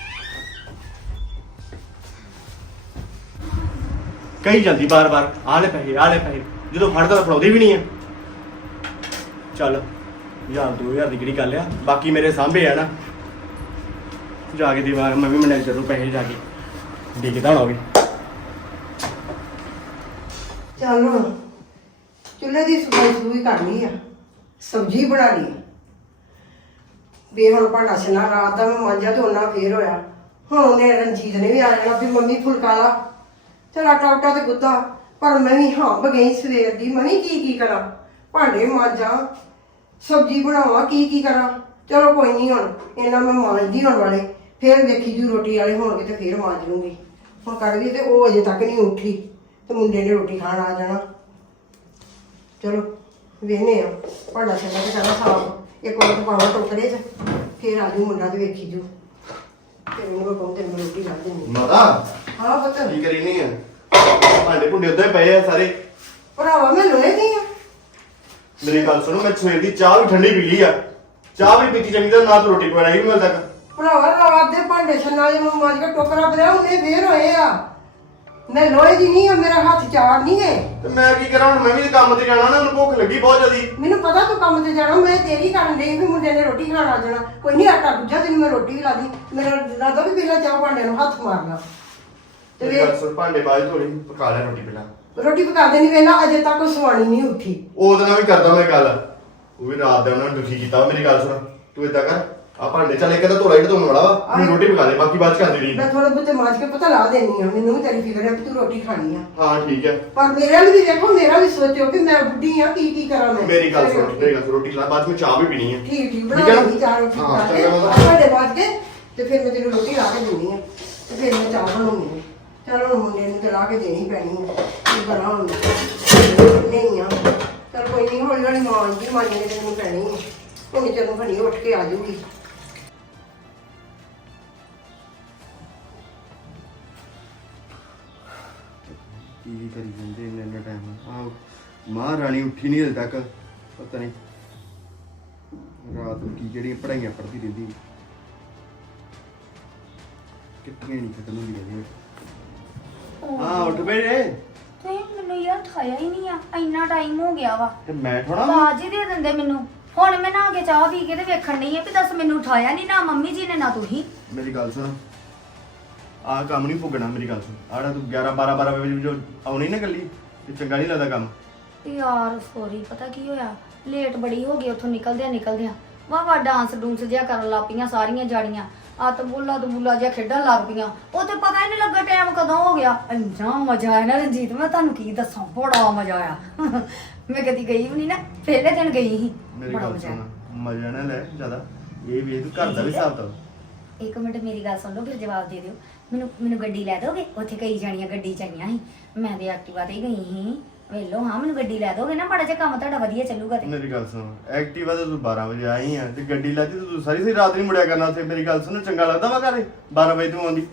[SPEAKER 2] ਕਹੀ ਜਾਂਦੀ ਬਾਰ-ਬਾਰ ਆ ਲੈ ਪੈਸੇ, ਆ ਲੈ ਪੈਸੇ, ਜਦੋਂ ਫੜਦਾ ਤਾਂ ਫੜਾਉਂਦੀ ਵੀ ਨਹੀਂ ਆ। ਚੱਲ ਹਜ਼ਾਰ ਦੋ ਹਜ਼ਾਰ ਦੀ ਕਿਹੜੀ ਗੱਲ ਆ, ਬਾਕੀ ਮੇਰੇ ਸਾਂਭੇ ਆ ਨਾ। ਜਾ ਕੇ ਦੀਵਾਰ ਮੈਂ ਵੀ ਮੈਨੇਜਰ ਨੂੰ ਪੈਸੇ ਜਾ ਕੇ ਡਿੱਗਦਾ ਹੋਣਾ ਵੀ।
[SPEAKER 3] ਚੱਲ ਹੁਣ ਚੁੱਲ੍ਹੇ ਦੀ ਸਫਾਈ ਸਫੂਈ ਕਰਨੀ ਆ, ਸਬਜ਼ੀ ਬਣਾਣੀ ਆ। ਵੀ ਹੁਣ ਭਾਂਡਾ ਛਨਾ ਰਾਤ ਦਾ ਮੈਂ ਮਾਂਜਿਆ ਤੇ ਉਹਨਾਂ ਫੇਰ ਹੋਇਆ। ਹੁਣ ਉਹਨੇ ਰਣਜੀਤ ਨੇ ਵੀ ਆ ਜਾਣਾ ਵੀ ਮੰਮੀ ਫੁਲਕਾ ਲਾ। ਚਲ ਆਟਾ ਉਟਾ ਤੇ ਗੁੱਦਾ, ਪਰ ਮੈਂ ਵੀ ਹਾਂ ਬਗਈ ਸਵੇਰ ਦੀ। ਮੈਂ ਵੀ ਕੀ ਕੀ ਕਰਾਂ, ਭਾਂਡੇ ਮਾਂਜਾਂ, ਸਬਜ਼ੀ ਬਣਾਵਾਂ, ਕੀ ਕੀ ਕਰਾਂ। ਚਲੋ ਕੋਈ ਨਹੀਂ, ਹੁਣ ਇਹਨਾਂ ਮੈਂ ਮਾਂਜਦੀ ਹੁਣ ਵਾਲੇ, ਫੇਰ ਵੇਖੀ ਜੂ ਰੋਟੀ ਵਾਲੇ ਹੋਣਗੇ ਤੇ ਫੇਰ ਮਾਂਜ ਲੂੰਗੀ। ਹੁਣ ਕੜਵੀ ਤੇ ਉਹ ਅਜੇ ਤੱਕ ਨਹੀਂ ਉੱਠੀ ਤੇ ਮੁੰਡੇ ਨੇ ਰੋਟੀ ਖਾਣ ਆ ਜਾਣਾ। ਚਲੋ ਵੇਹਨੇ ਆ, ਭਾਂਡਾ ਛੱਲਾ ਤੇ ਸਾਰਾ ਸਾਫ ਇੱਕ ਵਾਰ ਪਾਵਾਂ ਟੋਕਰੇ 'ਚ, ਫੇਰ ਆ ਜੂ ਮੁੰਡਾ ਤੇ ਵੇਖੀ ਜੂ। ਤੇ ਉਹਨੂੰ ਕਹੂੰ ਤੈਨੂੰ ਮੈਂ ਰੋਟੀ ਲਾ ਦਿੰਦੀ।
[SPEAKER 2] ਮਾਤਾ
[SPEAKER 3] ਹਾਂ ਪੁੱਤ,
[SPEAKER 2] ਕੀ ਕਰੀ ਨਹੀਂ ਆ? ਭਾਂਡੇ ਭੁੰਡੇ ਉੱਦਾਂ ਹੀ ਪਏ ਆ ਸਾਰੇ।
[SPEAKER 3] ਭਰਾਵਾ ਮੈਂ ਲੋਏ ਗਈ ਆ।
[SPEAKER 2] ਮੇਰੀ ਗੱਲ ਸੁਣੋ, ਮੈਂ ਸਵੇਰ ਦੀ ਚਾਹ ਵੀ ਠੰਡੀ ਪੀ ਲਈ ਆ। ਚਾਹ ਵੀ ਪੀਤੀ ਚੰਗੀ ਤਰ੍ਹਾਂ, ਨਾ ਤੂੰ ਰੋਟੀ ਬਣਾਈ ਵੀ ਮਿਲ ਤੱਕ।
[SPEAKER 3] ਭਰਾਵਾ ਰਾਤ ਦੇ ਭਾਂਡੇ ਛੰਨਾ ਦੇ ਨੂੰ ਮਾਜ ਕੇ ਟੋਕਰਾ ਭਰਿਆ, ਉਹਨੇ ਫੇਰ ਹੋਏ ਆ। ਮੈਂ ਲੋਹੇ ਦੀ ਨਹੀਂ ਆ, ਮੇਰਾ ਹੱਥ ਚਾਰ ਨਹੀਂ ਹੈ।
[SPEAKER 2] ਤੇ ਮੈਂ ਕੀ ਕਰਾਂ ਹੁਣ? ਮੈਂ ਵੀ ਕੰਮ ਤੇ ਜਾਣਾ ਨਾ, ਮੈਨੂੰ ਭੁੱਖ ਲੱਗੀ ਬਹੁਤ ਜ਼ਿਆਦੀ।
[SPEAKER 3] ਮੈਨੂੰ ਪਤਾ ਤੂੰ ਕੰਮ ਤੇ ਜਾਣਾ, ਮੈਂ ਤੇਰੀ ਕਰਨ ਡਈ ਵੀ ਮੁੰਡੇ ਨੇ ਰੋਟੀ ਖਾਣ ਆ ਜਾਣਾ। ਕੋਈ ਨਹੀਂ ਆਟਾ ਗੁੱਜਾ, ਤੈਨੂੰ ਮੈਂ ਰੋਟੀ ਵੀ ਲਾ ਦੀ। ਮੇਰਾ ਰਾਦਾ ਵੀ ਪਹਿਲਾਂ ਚਾਹ ਭਾਂਡਿਆਂ ਨੂੰ ਹੱਥ ਮਾਰਨਾ ਤੇ
[SPEAKER 2] ਮੇਰੀ ਗੱਲ ਸੁਣ, ਭਾਂਡੇ ਬਾਅਦ ਧੋਲੀ, ਪਕਾ ਲੈ ਰੋਟੀ ਪਹਿਲਾਂ।
[SPEAKER 3] ਰੋਟੀ ਪਕਾ ਦੇਣੀ ਵੇਲਾ, ਅਜੇ ਤੱਕ ਉਹ ਸਵਾਣੀ ਨਹੀਂ ਉੱਠੀ।
[SPEAKER 2] ਉਹਦੇ ਨਾਲ ਵੀ ਕਰਦਾ ਮੈਂ ਗੱਲ, ਉਹ ਵੀ ਰਾਤ ਦਾ ਉਹਨਾਂ ਨੇ ਦੁਖੀ ਕੀਤਾ। ਮੇਰੀ ਗੱਲ ਸੁਣ, ਤੂੰ ਏਦਾਂ ਕਰ, ਆ ਭਾਂਡੇ ਚੱਲ ਇੱਕ ਤਾਂ ਧੋਲਾ ਹੀ ਧੋਣ ਵਾਲਾ ਵਾ, ਮੈਨੂੰ ਰੋਟੀ ਪਕਾ ਦੇ, ਬਾਕੀ ਬਾਅਦ ਚ ਕਰ ਦੇਣੀ।
[SPEAKER 3] ਮੈਂ ਥੋੜੇ ਬਹੁਤੇ ਮਾਜ ਕੇ ਪਤਾ ਲਾ ਦੇਣੀ ਆ, ਮੈਨੂੰ ਵੀ ਤੇਰੀ ਫਿਕਰ ਹੈ ਕਿ ਤੂੰ ਰੋਟੀ ਖਾਣੀ ਆ।
[SPEAKER 2] ਹਾਂ ਠੀਕ ਹੈ,
[SPEAKER 3] ਪਰ ਮੇਰੇ ਵਾਲੀ ਵੀ ਦੇਖੋ, ਮੇਰਾ ਵੀ ਸੋਚੋ ਕਿ ਮੈਂ ਬੁੱਢੀ ਆ, ਕੀ ਕੀ ਕਰਾਂ ਮੈਂ।
[SPEAKER 2] ਮੇਰੀ ਗੱਲ ਸੁਣ, ਮੇਰੀ ਗੱਲ ਸੁਣ, ਰੋਟੀ ਲਾ, ਬਾਅਦ ਚ ਮੈਂ ਚਾਹ ਵੀ ਪੀਣੀ ਹੈ।
[SPEAKER 3] ਠੀਕ ਠੀਕ
[SPEAKER 2] ਠੀਕ
[SPEAKER 3] ਬਣਾ
[SPEAKER 2] ਹੈ ਨਾ?
[SPEAKER 3] ਲਈ ਚਾਰ ਰੋਟੀ
[SPEAKER 2] ਹਾਂ,
[SPEAKER 3] ਪਕਾ ਕੇ
[SPEAKER 2] ਚੰਗਾ ਬਾਬਾ।
[SPEAKER 3] ਤੁਹਾਡੇ ਬਾਅਦ ਕੇ ਤੇ ਫਿਰ ਮੈਂ ਤੈਨੂੰ ਰੋਟੀ ਲਾ ਕੇ ਦਿੰਦੀ ਆ ਤੇ ਫਿਰ ਮੈਂ ਚਾਹ ਬਣਾਉਣੀ ਆ। ਚਲ ਹੁਣ ਮੁੰਡੇ ਨੂੰ ਤੇ ਲਾ ਕੇ ਦੇਣੀ ਪੈਣੀ ਆ, ਕੀ ਕਰਾਂ ਹੁਣ ਨਹੀਂ ਆ। ਚਲ ਕੋਈ ਨਹੀਂ, ਹੌਲੀ ਹੌਲੀ ਮਾਂ ਜੀ ਮਾਂ ਨੇ ਤੈਨੂੰ ਪੈਣੀ ਆ। ਹੁਣ ਚਲੋ ਫਣੀ ਉੱਠ ਕੇ ਆ ਜਾਊਗੀ।
[SPEAKER 2] ਕੀ ਕਰੀ ਜਾਂਦੇ ਇੰਨਾ ਇੰਨਾ ਟਾਈਮ? ਆਹ ਮਾਂ ਰਾਣੀ ਉੱਠੀ ਨਹੀਂ ਹਜੇ ਤੱਕ, ਪਤਾ ਨਹੀਂ ਰਾਤ ਨੂੰ ਕੀ ਜਿਹੜੀਆਂ ਪੜ੍ਹਾਈਆਂ ਪੜ੍ਹਦੀ ਰਹਿੰਦੀ, ਕਿੱਥੀਆਂ ਨਹੀਂ ਖਤਮ ਹੁੰਦੀਆਂ ਰਹਿੰਦੀਆਂ। ਹਾਂ ਉੱਠ ਪਏ ਜੇ।
[SPEAKER 1] ਤੁਸੀਂ ਮੈਨੂੰ ਯਾਰ ਠਾਇਆ ਹੀ ਨਹੀਂ ਆ, ਇੰਨਾ ਟਾਈਮ ਹੋ ਗਿਆ ਵਾ।
[SPEAKER 2] ਤੇ ਮੈਂ ਥੋੜਾ
[SPEAKER 1] ਆਵਾਜ਼ ਹੀ ਦੇ ਦਿੰਦੇ ਮੈਨੂੰ। ਹੁਣ ਮੈਂ ਨਹਾ ਕੇ ਚਾਹ ਪੀ ਕੇ ਤੇ ਵੇਖਣ ਨਹੀਂ ਆ ਵੀ ਦੱਸ ਮੈਨੂੰ ਉਠਾਇਆ ਨਹੀਂ, ਨਾ ਮੰਮੀ ਜੀ ਨੇ ਨਾ ਤੁਸੀਂ।
[SPEAKER 2] ਮੇਰੀ ਗੱਲ ਸੁਣ, ਆਹ ਕੰਮ ਨਹੀਂ ਭੁਗਣਾ। ਮੇਰੀ ਗੱਲ ਸੁਣ, ਆੜਾ ਤੂੰ ਗਿਆਰਾਂ ਬਾਰਾਂ ਬਾਰਾਂ ਵਜੇ ਜੋ ਆਉਣੀ ਨਾ ਗੱਲੀ, ਤੇ ਚੰਗਾ ਨਹੀਂ ਲੱਗਦਾ ਕੰਮ।
[SPEAKER 1] ਯਾਰ ਸੋਰੀ, ਪਤਾ ਕੀ ਹੋਇਆ, ਲੇਟ ਬੜੀ ਹੋ ਗਈ ਉੱਥੋਂ ਨਿਕਲਦਿਆਂ ਨਿਕਲਦਿਆਂ। ਵਾਵਾ ਡਾਂਸ ਡੂੰਸ ਜਿਹਾ ਕਰਨ ਲੱਗ ਪਈਆਂ ਸਾਰੀਆਂ ਜਾੜੀਆਂ ਆ ਤਬੂਲਾ ਤਬੂਲਾ ਜਿਹਾ ਖੇਡਣ ਲੱਗ ਪਈਆਂ ਉਹ ਤੇ ਪਤਾ ਹੀ ਨਹੀਂ ਲੱਗਾ ਟਾਈਮ ਕਦੋਂ ਹੋ ਗਿਆ। ਇੰਨਾ ਮਜ਼ਾ ਆਇਆ ਨਾ ਰਣਜੀਤ, ਮੈਂ ਤੁਹਾਨੂੰ ਕੀ ਦੱਸਾਂ, ਬੜਾ ਮਜ਼ਾ ਆਇਆ। ਮੈਂ ਕਦੀ ਗਈ ਵੀ ਨਹੀਂ ਨਾ, ਪਹਿਲੇ ਦਿਨ ਗਈ ਸੀ,
[SPEAKER 2] ਮੇਰੀ
[SPEAKER 1] ਬੜਾ
[SPEAKER 2] ਗੱਲ
[SPEAKER 1] ਮਜ਼ਾ
[SPEAKER 2] ਸੁਣ,
[SPEAKER 1] ਆਇਆ।
[SPEAKER 2] ਮਜ਼ਾ ਨਾ ਲੈ ਜ਼ਿਆਦਾ, ਇਹ ਵੀ ਤੂੰ ਘਰ ਦਾ ਵੀ ਹਿਸਾਬ ਤਾ।
[SPEAKER 1] ਇੱਕ ਮਿੰਟ ਮੇਰੀ ਗੱਲ ਸੁਣ ਲਓ ਫਿਰ ਜਵਾਬ ਦੇ ਦਿਓ। ਮੈਨੂੰ ਮੈਨੂੰ ਗੱਡੀ ਲੈ ਦੋਗੇ? ਉੱਥੇ ਕਈ ਜਾਣੀਆਂ ਗੱਡੀ ਚ ਆਈਆਂ ਸੀ, ਮੈਂ ਤੇ ਐਕਟਿਵਾ ਤੇ ਹੀ ਗਈ ਸੀ। ਵੇਲੋ ਹਾਂ, ਮੈਨੂੰ ਗੱਡੀ ਲੈ ਦੋਗੇ ਨਾ, ਮਾੜਾ ਜਿਹਾ ਕੰਮ ਤੁਹਾਡਾ ਵਧੀਆ ਚੱਲੂਗਾ ਤੇ।
[SPEAKER 2] ਮੇਰੀ ਗੱਲ ਸੁਣ, ਐਕਟਿਵਾ ਤੇ ਤੂੰ ਬਾਰਾਂ ਵਜੇ ਆਈ ਆ ਤੇ ਗੱਡੀ ਲਾਤੀ ਤੇ ਤੂੰ ਸਾਰੀ ਸਾਰੀ ਰਾਤ ਨਹੀਂ ਮੁੜਿਆ ਕਰਨਾ ਉੱਥੇ। ਮੇਰੀ ਗੱਲ ਸੁਣ, ਚੰਗਾ ਲੱਗਦਾ ਵਾ ਘਰੇ ਬਾਰਾਂ ਵਜੇ ਤੂੰ ਆਉਂਦੀ?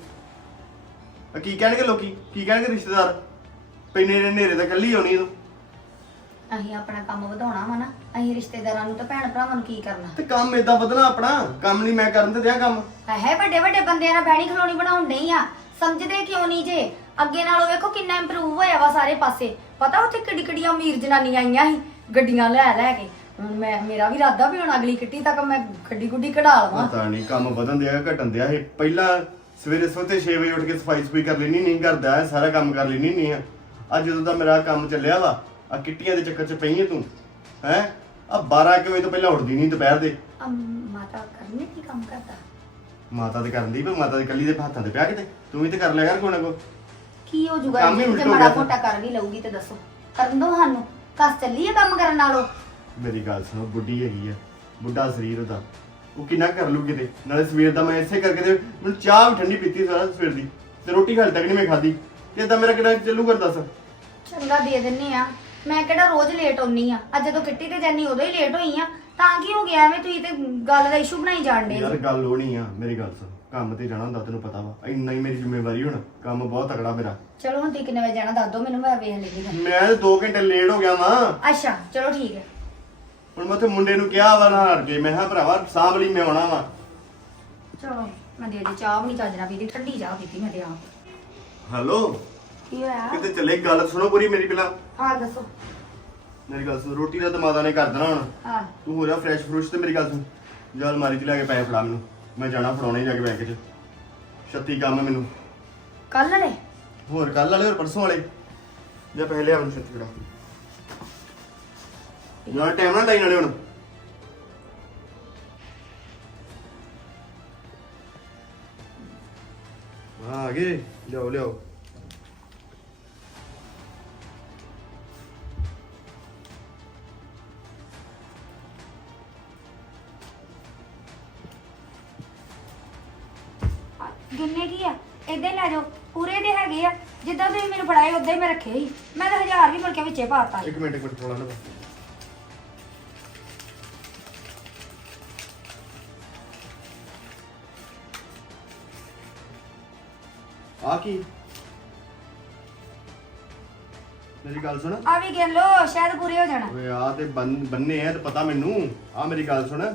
[SPEAKER 2] ਆ ਕੀ ਕਹਿਣਗੇ ਲੋਕੀ, ਕੀ ਕਹਿਣਗੇ ਰਿਸ਼ਤੇਦਾਰ, ਪਈ ਨੇਰੇ ਨੇਰੇ ਤਾਂ ਕੱਲੀ ਆਉਣੀ ਤੂੰ।
[SPEAKER 1] ਅਸੀਂ ਆਪਣਾ ਕੰਮ ਵਧਾਉਣਾ ਵਾ ਨਾ, ਅਸੀਂ ਰਿਸ਼ਤੇਦਾਰਾਂ ਨੂੰ ਤਾਂ ਭੈਣ ਭਰਾਵਾਂ ਨੂੰ ਕੀ ਕਰਨਾ।
[SPEAKER 2] ਤੇ ਕੰਮ ਏਦਾਂ ਵਧਣਾ ਆਪਣਾ, ਕੰਮ ਨਹੀਂ ਮੈਂ ਕਰਨ ਤੇ ਦਿਆਂ ਕੰਮ।
[SPEAKER 1] ਹੈ ਵੱਡੇ ਵੱਡੇ ਬੰਦਿਆਂ ਨਾਲ ਬਹਿਣੀ ਖਲੋਣੀ ਬਣਾਉਣ ਨਹੀਂ ਆ, ਸਮਝਦੇ ਕਿਉਂ ਨਹੀਂ ਜੇ? ਅੱਗੇ ਨਾਲੋਂ ਵੇਖੋ ਕਿੰਨਾ ਇੰਪਰੂਵ ਹੋਇਆ ਵਾ ਸਾਰੇ ਪਾਸੇ। ਪਤਾ ਉੱਥੇ ਕਿੱਡੀ ਕਿੱਡੀਆਂ ਅਮੀਰ ਜਨਾਨੀਆਂ ਆਈਆਂ ਸੀ ਗੱਡੀਆਂ ਲੈ ਲੈ ਕੇ। ਹੁਣ ਮੈਂ ਮੇਰਾ ਵੀ ਇਰਾਦਾ ਵੀ ਹੁਣ ਅਗਲੀ ਕਿੱਟੀ ਤੱਕ ਮੈਂ ਗੱਡੀ ਗੁੱਡੀ ਕਢਾ ਲਵਾਂ।
[SPEAKER 2] ਪਤਾ ਨਹੀਂ ਕੰਮ ਵਧਣ ਦਿਆ ਘਟਣ ਦਿਆ। ਇਹ ਪਹਿਲਾਂ ਸਵੇਰੇ ਸੋਤੇ ਛੇ ਵਜੇ ਉੱਠ ਕੇ ਸਫਾਈ ਸਫਾਈ ਕਰ ਲੈਣੀ ਨਹੀਂ, ਕਰਦਾ ਸਾਰਾ ਕੰਮ ਕਰ ਲੈਣੀ ਨਹੀਂ ਆ। ਅੱਜ ਜਦੋਂ ਦਾ ਮੇਰਾ ਕੰਮ ਚੱਲਿਆ ਵਾ, ਆ ਕਿੱਟੀਆਂ ਦੇ ਚੱਕਰ 'ਚ ਪਈ ਹੈ ਤੂੰ ਹੈ। ਆ ਬਾਰਾਂ ਕੁ ਵਜੇ ਤੋਂ ਪਹਿਲਾਂ ਉੱਠਦੀ ਨਹੀਂ ਦੁਪਹਿਰ ਦੇ।
[SPEAKER 1] ਮਾਤਾ ਕਰਨੇ ਕੀ ਕੰਮ ਕਰਦਾ?
[SPEAKER 2] ਮਾਤਾ ਤੇ ਕਰਨ ਦੀ, ਪਰ ਮਾਤਾ ਦੇ ਕੱਲੀ ਦੇ ਹੱਥਾਂ ਤੇ ਪਿਆ ਕਿਤੇ। ਤੂੰ ਵੀ ਤੇ ਕਰ ਲਿਆ ਕਰ ਕੋਈ ਨਾ ਕੋਈ।
[SPEAKER 1] ਕੀ ਹੋ ਜੂਗਾ
[SPEAKER 2] ਕੰਮ ਹੀ
[SPEAKER 1] ਜੇ
[SPEAKER 2] ਉਲਟ ਹੋ
[SPEAKER 1] ਮਾੜਾ
[SPEAKER 2] ਗਿਆ।
[SPEAKER 1] ਮੋਟਾ ਕਰ ਵੀ ਲਊਗੀ ਤੇ ਦੱਸੋ, ਕਰਨ ਦੋ ਸਾਨੂੰ, ਕਸ ਚੱਲੀਏ ਕੰਮ ਕਰਨ ਨਾਲੋਂ।
[SPEAKER 2] ਮੇਰੀ ਗੱਲ ਸੁਣੋ, ਬੁੱਢੀ ਹੈਗੀ ਆ, ਬੁੱਢਾ ਸਰੀਰ ਉਹਦਾ, ਉਹ ਕਿੰਨਾ ਕਰ ਲੂ ਕਿਤੇ। ਨਾਲੇ ਸਵੇਰ ਦਾ ਮੈਂ ਇਸੇ ਕਰਕੇ ਤੇ ਮੈਨੂੰ ਚਾਹ ਵੀ ਠੰਡੀ ਪੀਤੀ ਸਾਰਾ ਸਵੇਰ ਦੀ, ਤੇ ਰੋਟੀ ਹਾਲੇ ਤੱਕ ਨਹੀਂ ਮੈਂ ਖਾਧੀ। ਤੇ ਏਦਾਂ ਮੇਰਾ ਕਿਹੜਾ ਚੱਲੂਗਾ ਦੱਸ?
[SPEAKER 1] ਚੰਗਾ ਦੇ ਦਿੰਨੇ ਆ, ਮੈਂ ਕਿਹੜਾ ਰੋਜ਼ ਲੇਟ ਆਉਣੀ ਆ। ਅੱਜ ਜਦੋਂ ਕਿੱਟੀ ਤੇ ਜਾਨੀ ਉਦੋਂ ਹੀ ਲੇਟ ਹੋਈ ਆ, ਤਾਂ ਕੀ ਹੋ ਗਿਆ? ਐਵੇਂ ਤੁਸੀਂ ਤੇ ਗੱਲ ਦਾ ਇਸ਼ੂ ਬਣਾਈ ਜਾਣ ਡੇ।
[SPEAKER 2] ਯਾਰ ਗੱਲ ਉਹ ਨਹੀਂ ਆ, ਮੇਰੀ ਗੱਲ ਸੁਣ, ਕੰਮ ਤੇ ਜਾਣਾ ਹੁੰਦਾ ਤੈਨੂੰ ਪਤਾ ਵਾ, ਇੰਨਾ ਹੀ ਮੇਰੀ ਜ਼ਿੰਮੇਵਾਰੀ। ਹੁਣ ਕੰਮ ਬਹੁਤ ਤਕੜਾ ਮੇਰਾ।
[SPEAKER 1] ਚਲੋ ਹੁਣ ਤੁਸੀਂ ਕਿੰਨੇ ਵਜੇ ਜਾਣਾ ਦੱਸ ਦਿਓ ਮੈਨੂੰ, ਮੈਂ ਵੇਖ ਲੈਂਦੀ।
[SPEAKER 2] ਮੈਂ ਦੋ ਘੰਟੇ ਲੇਟ ਹੋ ਗਿਆ ਵਾਂ।
[SPEAKER 1] ਅੱਛਾ ਚਲੋ ਠੀਕ ਹੈ।
[SPEAKER 2] ਹੁਣ ਮੈਂ ਉੱਥੇ ਮੁੰਡੇ ਨੂੰ ਕਿਹਾ ਵਾ ਨਾ ਹਟ ਕੇ, ਮੈਂ ਕਿਹਾ ਭਰਾਵਾ ਸਾਂਭ ਲਈ, ਮੈਂ ਆਉਣਾ ਵਾ।
[SPEAKER 1] ਚਲੋ ਮੈਂ ਦੇ ਦੇ, ਚਾਹ ਵੀ ਨਹੀਂ ਚੱਜਣਾ ਪੀਤੀ, ਠੰਡੀ ਚਾਹ ਪੀਤੀ ਮੈਂ ਤੇ ਆਪ।
[SPEAKER 2] ਹੈਲੋ,
[SPEAKER 1] ਕੀ ਹੋਇਆ?
[SPEAKER 2] ਕਿਤੇ ਚੱਲੇ? ਗੱਲ ਸੁਣੋ ਪੂਰੀ ਮੇਰੀ ਪਹਿਲਾਂ।
[SPEAKER 1] ਹਾਂ ਦੱਸੋ।
[SPEAKER 2] ਮੇਰੀ ਗੱਲ ਸੁਣ, ਰੋਟੀ ਦਾ ਤਾਂ ਮਾਤਾ ਨੇ ਕਰ ਦੇਣਾ ਹੁਣ।
[SPEAKER 1] ਹਾਂ
[SPEAKER 2] ਤੂੰ ਹੋ ਜਾ ਫਰੈਸ਼ ਫਰੂਸ਼ ਤੇ ਮੇਰੀ ਗੱਲ ਸੁਣ, ਜਾ ਅਲਮਾਰੀ 'ਚ ਲੈ ਕੇ ਪੈਸੇ ਫੜਾ ਮੈਨੂੰ, ਮੈਂ ਜਾਣਾ ਫੜਾਉਣੇ ਜਾ ਕੇ ਬੈਂਕ 'ਚ। ਛੱਤੀ ਕੰਮ ਹੈ ਮੈਨੂੰ।
[SPEAKER 1] ਕੱਲ ਵਾਲੇ?
[SPEAKER 2] ਹੋਰ ਕੱਲ ਵਾਲੇ ਹੋਰ ਪਰਸੋਂ ਵਾਲੇ। ਜਾ ਪੈਸੇ ਲਿਆ ਮੈਨੂੰ ਛੱਤੀ ਫੜਾ। ਯਾਰ ਟਾਈਮ ਨਾਲ ਲਾਈ ਨਾਲੇ ਹੁਣ। ਆ ਆ ਗਏ, ਲਿਆਓ ਲਿਆਓ।
[SPEAKER 1] ਗਿੰਨੇ ਕੀ ਆ? ਏਦਾਂ ਹੀ ਲੈ ਜਾਓ, ਪੂਰੇ ਦੇ ਹੈਗੇ ਆ। ਜਿੱਦਾਂ ਤੁਸੀਂ ਮੈਨੂੰ ਫੜਾਏ ਉਦਾਂ ਹੀ ਮੈਂ ਰੱਖੇ ਸੀ। ਮੈਂ ਤਾਂ ਹਜ਼ਾਰ ਵੀ ਮੁੜ ਕੇ ਵਿੱਚੇ ਪਾਤਾ।
[SPEAKER 2] ਇੱਕ ਮਿੰਟ ਇੱਕ ਮਿੰਟ ਥੋੜਾ ਨਾ। ਆ ਕੀ? ਮੇਰੀ ਗੱਲ ਸੁਣ।
[SPEAKER 1] ਆ ਵੀ ਗਿਣ ਲੋ, ਸ਼ਾਇਦ ਪੂਰੇ ਹੋ ਜਾਣਾ।
[SPEAKER 2] ਓਏ ਆ ਤੇ ਬੰਨ ਬੰਨੇ ਆ ਤੇ ਪਤਾ ਮੈਨੂੰ। ਆ ਮੇਰੀ ਗੱਲ ਸੁਣ,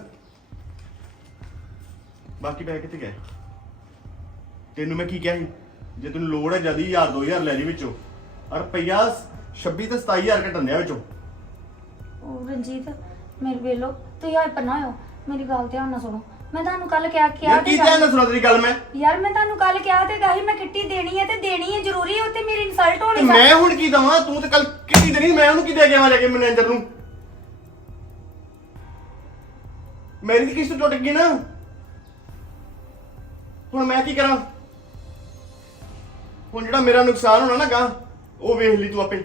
[SPEAKER 2] ਬਾਕੀ ਪੈਸੇ ਕਿੱਥੇ ਗਏ? ਤੈਨੂੰ ਮੈਂ ਕੀ ਕਿਹਾ ਸੀ? ਜੇ ਤੈਨੂੰ ਲੋੜ ਹੈ ਜਦੀ ਹਜ਼ਾਰ ਦੋ ਹਜ਼ਾਰ ਲੈ ਲਈ ਵਿੱਚੋਂ। ਔਰ ਰੁਪਈਆ ਛੱਬੀ ਤੇ ਸਤਾਈ ਹਜ਼ਾਰ ਘਟਣ ਦਿਆ ਵਿੱਚੋਂ।
[SPEAKER 1] ਉਹ ਰਣਜੀਤ ਮੇਰੇ ਵੇਲੋ, ਤੁਸੀਂ ਹਾਈਪਰ ਨਾ ਹੋਇਓ, ਮੇਰੀ ਗੱਲ ਧਿਆਨ ਨਾਲ ਸੁਣੋ। ਮੈਂ ਤੁਹਾਨੂੰ ਕੱਲ ਕਿਹਾ ਕਿਹਾ
[SPEAKER 2] ਯਾਰ ਕੀ ਧਿਆਨ ਨਾਲ ਸੁਣਾ ਤੇਰੀ ਗੱਲ ਮੈਂ?
[SPEAKER 1] ਯਾਰ ਮੈਂ ਤੁਹਾਨੂੰ ਕੱਲ ਕਿਹਾ ਤੇ ਗਾਹੀ ਮੈਂ ਕਿੱਟੀ ਦੇਣੀ ਹੈ ਤੇ ਦੇਣੀ ਹੈ ਜ਼ਰੂਰੀ ਹੈ, ਉੱਤੇ ਮੇਰੀ ਇਨਸਲਟ
[SPEAKER 2] ਤੇ
[SPEAKER 1] ਹੋਣੀ।
[SPEAKER 2] ਮੈਂ ਹੁਣ ਕੀ ਦਵਾਂ? ਤੂੰ ਤੇ ਕੱਲ ਕਿੱਟੀ ਦੇਣੀ, ਮੈਂ ਉਹਨੂੰ ਕੀ ਦੇ ਕੇ ਆਵਾਂ ਜਾ ਕੇ ਮੈਨੇਜਰ ਨੂੰ? ਮੇਰੀ ਦੀ ਕਿਸ਼ਤ ਟੁੱਟ ਗਈ ਨਾ, ਹੁਣ ਮੈਂ ਕੀ ਕਰਾਂ? ਹੁਣ ਜਿਹੜਾ ਮੇਰਾ ਨੁਕਸਾਨ ਹੋਣਾ ਨਾ ਗਾ, ਉਹ ਵੇਖ ਲਈ ਤੂੰ ਆਪੇ।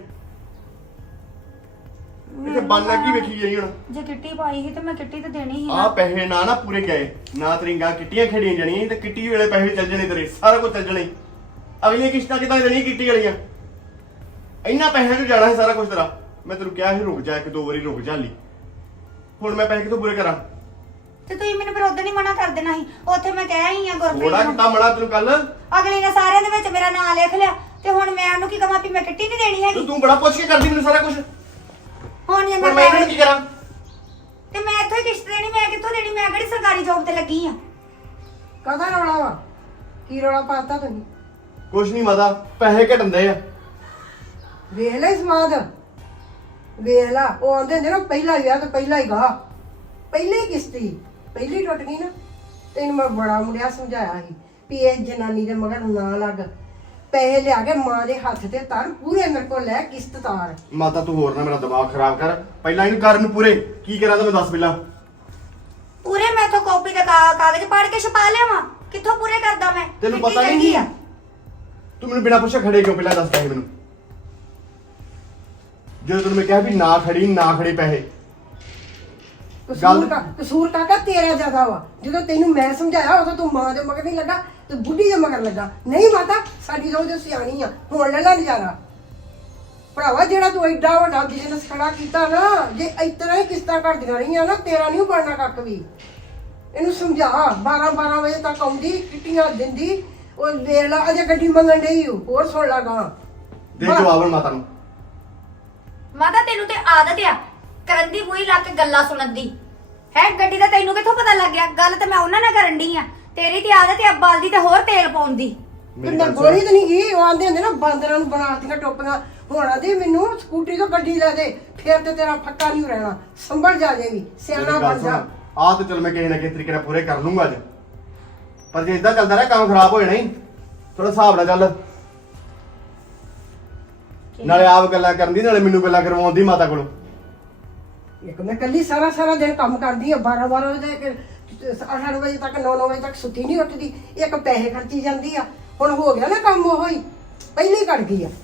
[SPEAKER 2] ਇੱਥੇ ਬੰਨਾ ਕੀ ਵੇਖੀ ਜਾਈ ਹੁਣ?
[SPEAKER 1] ਜੇ ਕਿੱਟੀ ਪਾਈ ਸੀ ਤੇ ਮੈਂ ਕਿੱਟੀ ਤੇ ਦੇਣੀ ਸੀ
[SPEAKER 2] ਆ
[SPEAKER 1] ਨਾ।
[SPEAKER 2] ਪੈਸੇ ਨਾ ਨਾ ਪੂਰੇ ਗਏ ਨਾ, ਤੇਰੀਆਂ ਕਿੱਟੀਆਂ ਖੇਡੀਆਂ ਜਾਣੀਆਂ ਤੇ ਕਿੱਟੀ ਵੇਲੇ ਪੈਸੇ ਚੱਲ ਜਾਣੇ ਤੇਰੇ, ਸਾਰਾ ਕੁਝ ਚੱਲ ਜਾਣਾ। ਅਗਲੀਆਂ ਕਿਸ਼ਤਾਂ ਕਿਦਾਂ ਦੇਣੀਆਂ ਕਿੱਟੀ ਵਾਲੀਆਂ? ਇੰਨਾ ਪੈਸਿਆਂ 'ਚ ਜਾਣਾ ਹੈ ਸਾਰਾ ਕੁਝ ਤੇਰਾ। ਮੈਂ ਤੈਨੂੰ ਕਿਹਾ ਸੀ ਰੁਕ ਜਾ, ਇੱਕ ਦੋ ਵਾਰੀ ਰੁਕ ਜਾ ਲਈ। ਹੁਣ ਮੈਂ ਪੈਸੇ ਕਿੱਥੋਂ ਪੂਰੇ ਕਰਾਂ?
[SPEAKER 1] ਤੇ ਤੁਸੀਂ ਮੈਨੂੰ ਫਿਰ ਉਦੋਂ ਨਹੀਂ ਮਨਾ ਕਰ ਦੇਣਾ ਸੀ। ਉੱਥੇ ਮੈਂ ਕਹਿਆ ਹੀ ਆ ਗੁਰਪ੍ਰੀਤ
[SPEAKER 2] ਥੋੜਾ
[SPEAKER 1] ਨੂੰ।
[SPEAKER 2] ਕਿਤਾ ਮਣਾ ਤੈਨੂੰ ਕੱਲ।
[SPEAKER 1] ਅਗਲੀ ਨੇ ਸਾਰਿਆਂ ਦੇ ਵਿੱਚ ਮੇਰਾ ਨਾਮ ਲਿਖ ਲਿਆ ਤੇ ਹੁਣ ਮੈਂ ਉਹਨੂੰ ਕੀ ਕਹਾਂ ਵੀ ਮੈਂ ਕਿੱਟੀ ਨਹੀਂ ਦੇਣੀ ਹੈਗੀ।
[SPEAKER 2] ਤੂੰ ਬੜਾ ਪੁੱਛ ਕੇ ਕਰਦੀ ਮੈਨੂੰ ਸਾਰਾ ਕੁਝ।
[SPEAKER 1] ਹੁਣ ਜੇ
[SPEAKER 2] ਹੁਣ
[SPEAKER 1] ਮੈਂ
[SPEAKER 2] ਮੈਂ ਇਹਨਾਂ ਨੂੰ ਕੀ ਕਰਾਂ?
[SPEAKER 1] ਤੇ ਮੈਂ ਇੱਥੋਂ ਹੀ ਕਿਸ਼ਤ ਦੇਣੀ, ਮੈਂ ਕਿੱਥੋਂ ਦੇਣੀ? ਮੈਂ ਕਿਹੜੀ ਸਰਕਾਰੀ ਜੌਬ ਤੇ ਲੱਗੀ ਆ।
[SPEAKER 3] ਕਾਹਦਾ ਰੌਲਾ ਵਾ? ਕੀ ਰੌਲਾ ਪਾਤਾ ਤੁਸੀਂ?
[SPEAKER 2] ਕੁਛ ਨਹੀਂ ਮਾਤਾ, ਪੈਸੇ ਘਟਣਦੇ ਆ।
[SPEAKER 3] ਵੇਖ ਲੈ ਸਮਾਦ, ਵੇਖ ਲਾ। ਉਹ ਆਂਦੇ ਹੁੰਦੇ ਨਾ ਪਹਿਲਾ ਵਿਆਹ ਤੇ ਪਹਿਲਾ ਹੀ ਗਾ, ਪਹਿਲੇ ਕਿਸ਼ਤੀ ਪਹਿਲੀ ਟੁੱਟ ਗਈ ਨਾ। ਤੈਨੂੰ ਮੈਂ ਬੜਾ ਮੁੰਡਿਆ ਸਮਝਾਇਆ ਸੀ ਵੀ ਇਹ ਜਨਾਨੀ ਦੇ ਮਗਰ ਨਾ ਲੱਗ, ਪੈਸੇ ਲਿਆ ਕੇ ਮਾਂ ਦੇ ਹੱਥ ਤੇ ਤਰ, ਪੂਰੇ ਮੇਰੇ ਕੋਲ ਲੈ ਕਿਸ਼ਤ ਤਾਰ।
[SPEAKER 2] ਮਾਤਾ ਤੂੰ ਹੋਰ ਨਾ ਮੇਰਾ ਦਿਮਾਗ ਖਰਾਬ ਕਰ, ਪਹਿਲਾਂ ਇਹਨੂੰ ਕਰਨ ਪੂਰੇ। ਕੀ ਕਰਾਂ ਤਾਂ ਮੈਂ ਦੱਸ ਪਹਿਲਾਂ।
[SPEAKER 1] ਪੂਰੇ ਮੈਂ ਤਾਂ ਕਾਪੀ ਦਾ ਕਾ- ਕਾਗਜ਼ ਪਾੜ ਕੇ ਛਪਾ ਲਿਆਵਾਂ? ਕਿੱਥੋਂ ਪੂਰੇ ਕਰਦਾ ਮੈਂ?
[SPEAKER 2] ਤੈਨੂੰ
[SPEAKER 1] ਕਿੱਟੀ
[SPEAKER 2] ਪਤਾ
[SPEAKER 1] ਚੰਗੀ
[SPEAKER 2] ਨਹੀਂ
[SPEAKER 1] ਆ।
[SPEAKER 2] ਤੂੰ ਮੈਨੂੰ ਬਿਨਾਂ ਪੁੱਛੇ ਖੜੇ ਕਿਉਂ ਪਹਿਲਾਂ ਦੱਸ ਪੈਸੇ ਮੈਨੂੰ। ਜਦੋਂ ਤੈਨੂੰ ਮੈਂ ਕਿਹਾ ਵੀ ਨਾ ਖੜੀ ਨਾ ਖੜੇ ਪੈਸੇ।
[SPEAKER 3] ਕਸੂਰ
[SPEAKER 2] ਗੱਲ-
[SPEAKER 3] ਕਾ ਕਸੂਰ ਕਾਕਾ ਤੇਰਾ ਜ਼ਿਆਦਾ ਵਾ। ਜਦੋਂ ਤੈਨੂੰ ਮੈਂ ਸਮਝਾਇਆ ਉਦੋਂ ਤੂੰ ਮਾਂ ਦੇ ਮਗਰ ਨਹੀਂ ਲੱਗਾ, ਤੂੰ ਬੁੱਢੀ ਦੇ ਮਗਰ ਲੱਗਾ। ਨਹੀਂ ਮਾਤਾ, ਸਾਡੀ ਰੋਜ਼ ਸਿਆਣੀ ਆ, ਹੁਣ ਲੈ ਲੈ ਨਜ਼ਾਰਾ। ਭਰਾਵਾ ਜਿਹੜਾ ਤੂੰ ਐਡਾ ਵੱਡਾ ਬਿਜ਼ਨਸ ਖੜਾ ਕੀਤਾ ਨਾ, ਜੇ ਇਤਨਾ ਹੀ ਕਿਸ਼ਤਾਂ ਘਟਦੀਆਂ ਰਹੀਆਂ ਨਾ, ਤੇਰਾ ਨਹੀਂ ਬਣਨਾ ਕੱਖ ਵੀ। ਇਹਨੂੰ ਸਮਝਾ। ਬਾਰਾਂ ਬਾਰਾਂ ਵਜੇ ਤੱਕ ਆਉਂਦੀ, ਕਿੱਟੀਆਂ ਦਿੰਦੀ। ਉਹ ਵੇਖ ਲਾ ਅਜੇ ਗੱਡੀ ਮੰਗਣ ਡਈ ਓ। ਹੋਰ ਸੁਣ ਲਾ ਗਾਂ।
[SPEAKER 2] ਦੇ ਜਵਾਬ ਹੁਣ ਮਾਤਾ ਨੂੰ।
[SPEAKER 1] ਮਾਤਾ ਤੈਨੂੰ ਤੇ ਆਦਤ ਆ ਕਰਨ ਦੀ, ਮੂੰਹ ਲਾ ਕੇ ਗੱਲਾਂ ਸੁਣਨ ਦੀ। ਹੈ ਗੱਡੀ ਦਾ ਤੈਨੂੰ ਕਿੱਥੋਂ ਪਤਾ ਲੱਗ ਗਿਆ? ਗੱਲ ਤੇ ਮੈਂ ਉਹਨਾਂ ਨਾਲ ਕਰਨ ਡਈ ਆ। ਤੇਰੀ ਤੇ ਆਦਤ ਆ ਬਲਦੀ ਤੇ ਹੋਰ ਤੇਲ ਪਾਉਣ ਦੀ।
[SPEAKER 3] ਤੇ ਮੈਂ ਗੋਲੀ ਤਾਂ ਨਹੀਂ ਗਈ। ਉਹ ਆਂਦੇ ਹੁੰਦੇ ਨਾ ਬਾਂਦਰਾਂ ਨੂੰ ਬਣਾਤੀਆਂ ਟੋਪੀਆਂ। ਹੁਣ ਆਦੀ ਮੈਨੂੰ ਸਕੂਟਰੀ ਤੋਂ ਗੱਡੀ ਲੈ ਦੇ, ਫਿਰ ਤੇ ਤੇਰਾ ਫੱਕਾ ਨਹੀਂ ਰਹਿਣਾ। ਸੰਭਲ ਜਾ ਜੇ ਵੀ, ਸਿਆਣਾ ਬਣ ਜਾ।
[SPEAKER 2] ਆ ਤਾਂ ਚਲ ਮੈਂ ਕਿਸੇ ਨਾ ਕਿਸੇ ਤਰੀਕੇ ਨਾਲ ਪੂਰੇ ਕਰ ਲੂੰਗਾ ਅੱਜ, ਪਰ ਜੇ ਇਦਾਂ ਚੱਲਦਾ ਰਿਹਾ ਕੰਮ ਖਰਾਬ ਹੋ ਜਾਣਾ ਹੀ। ਥੋੜਾ ਹਿਸਾਬ ਨਾਲ ਚੱਲ। ਨਾਲੇ ਆਪ ਗੱਲਾਂ ਕਰਨ ਦੀ, ਨਾਲੇ ਮੈਨੂੰ ਗੱਲਾਂ ਕਰਵਾਉਂਦੀ ਮਾਤਾ ਕੋਲੋਂ।
[SPEAKER 3] ਇੱਕ ਮੈਂ ਕੱਲੀ ਸਾਰਾ ਸਾਰਾ ਦਿਨ ਕੰਮ ਕਰਦੀ ਆ। ਬਾਰਾਂ ਬਾਰਾਂ ਵਜੇ ਤੱਕ, ਅੱਠ ਅੱਠ ਵਜੇ ਤੱਕ, ਨੌ ਨੌ ਵਜੇ ਤੱਕ ਸੁੱਤੀ ਨਹੀਂ ਉੱਠਦੀ। ਇੱਕ ਪੈਸੇ ਖਰਚੀ ਜਾਂਦੀ ਆ। ਹੁਣ ਹੋ ਗਿਆ ਨਾ ਕੰਮ ਉਹ ਹੀ, ਪਹਿਲੀ ਕੱਢ ਗਈ ਆ।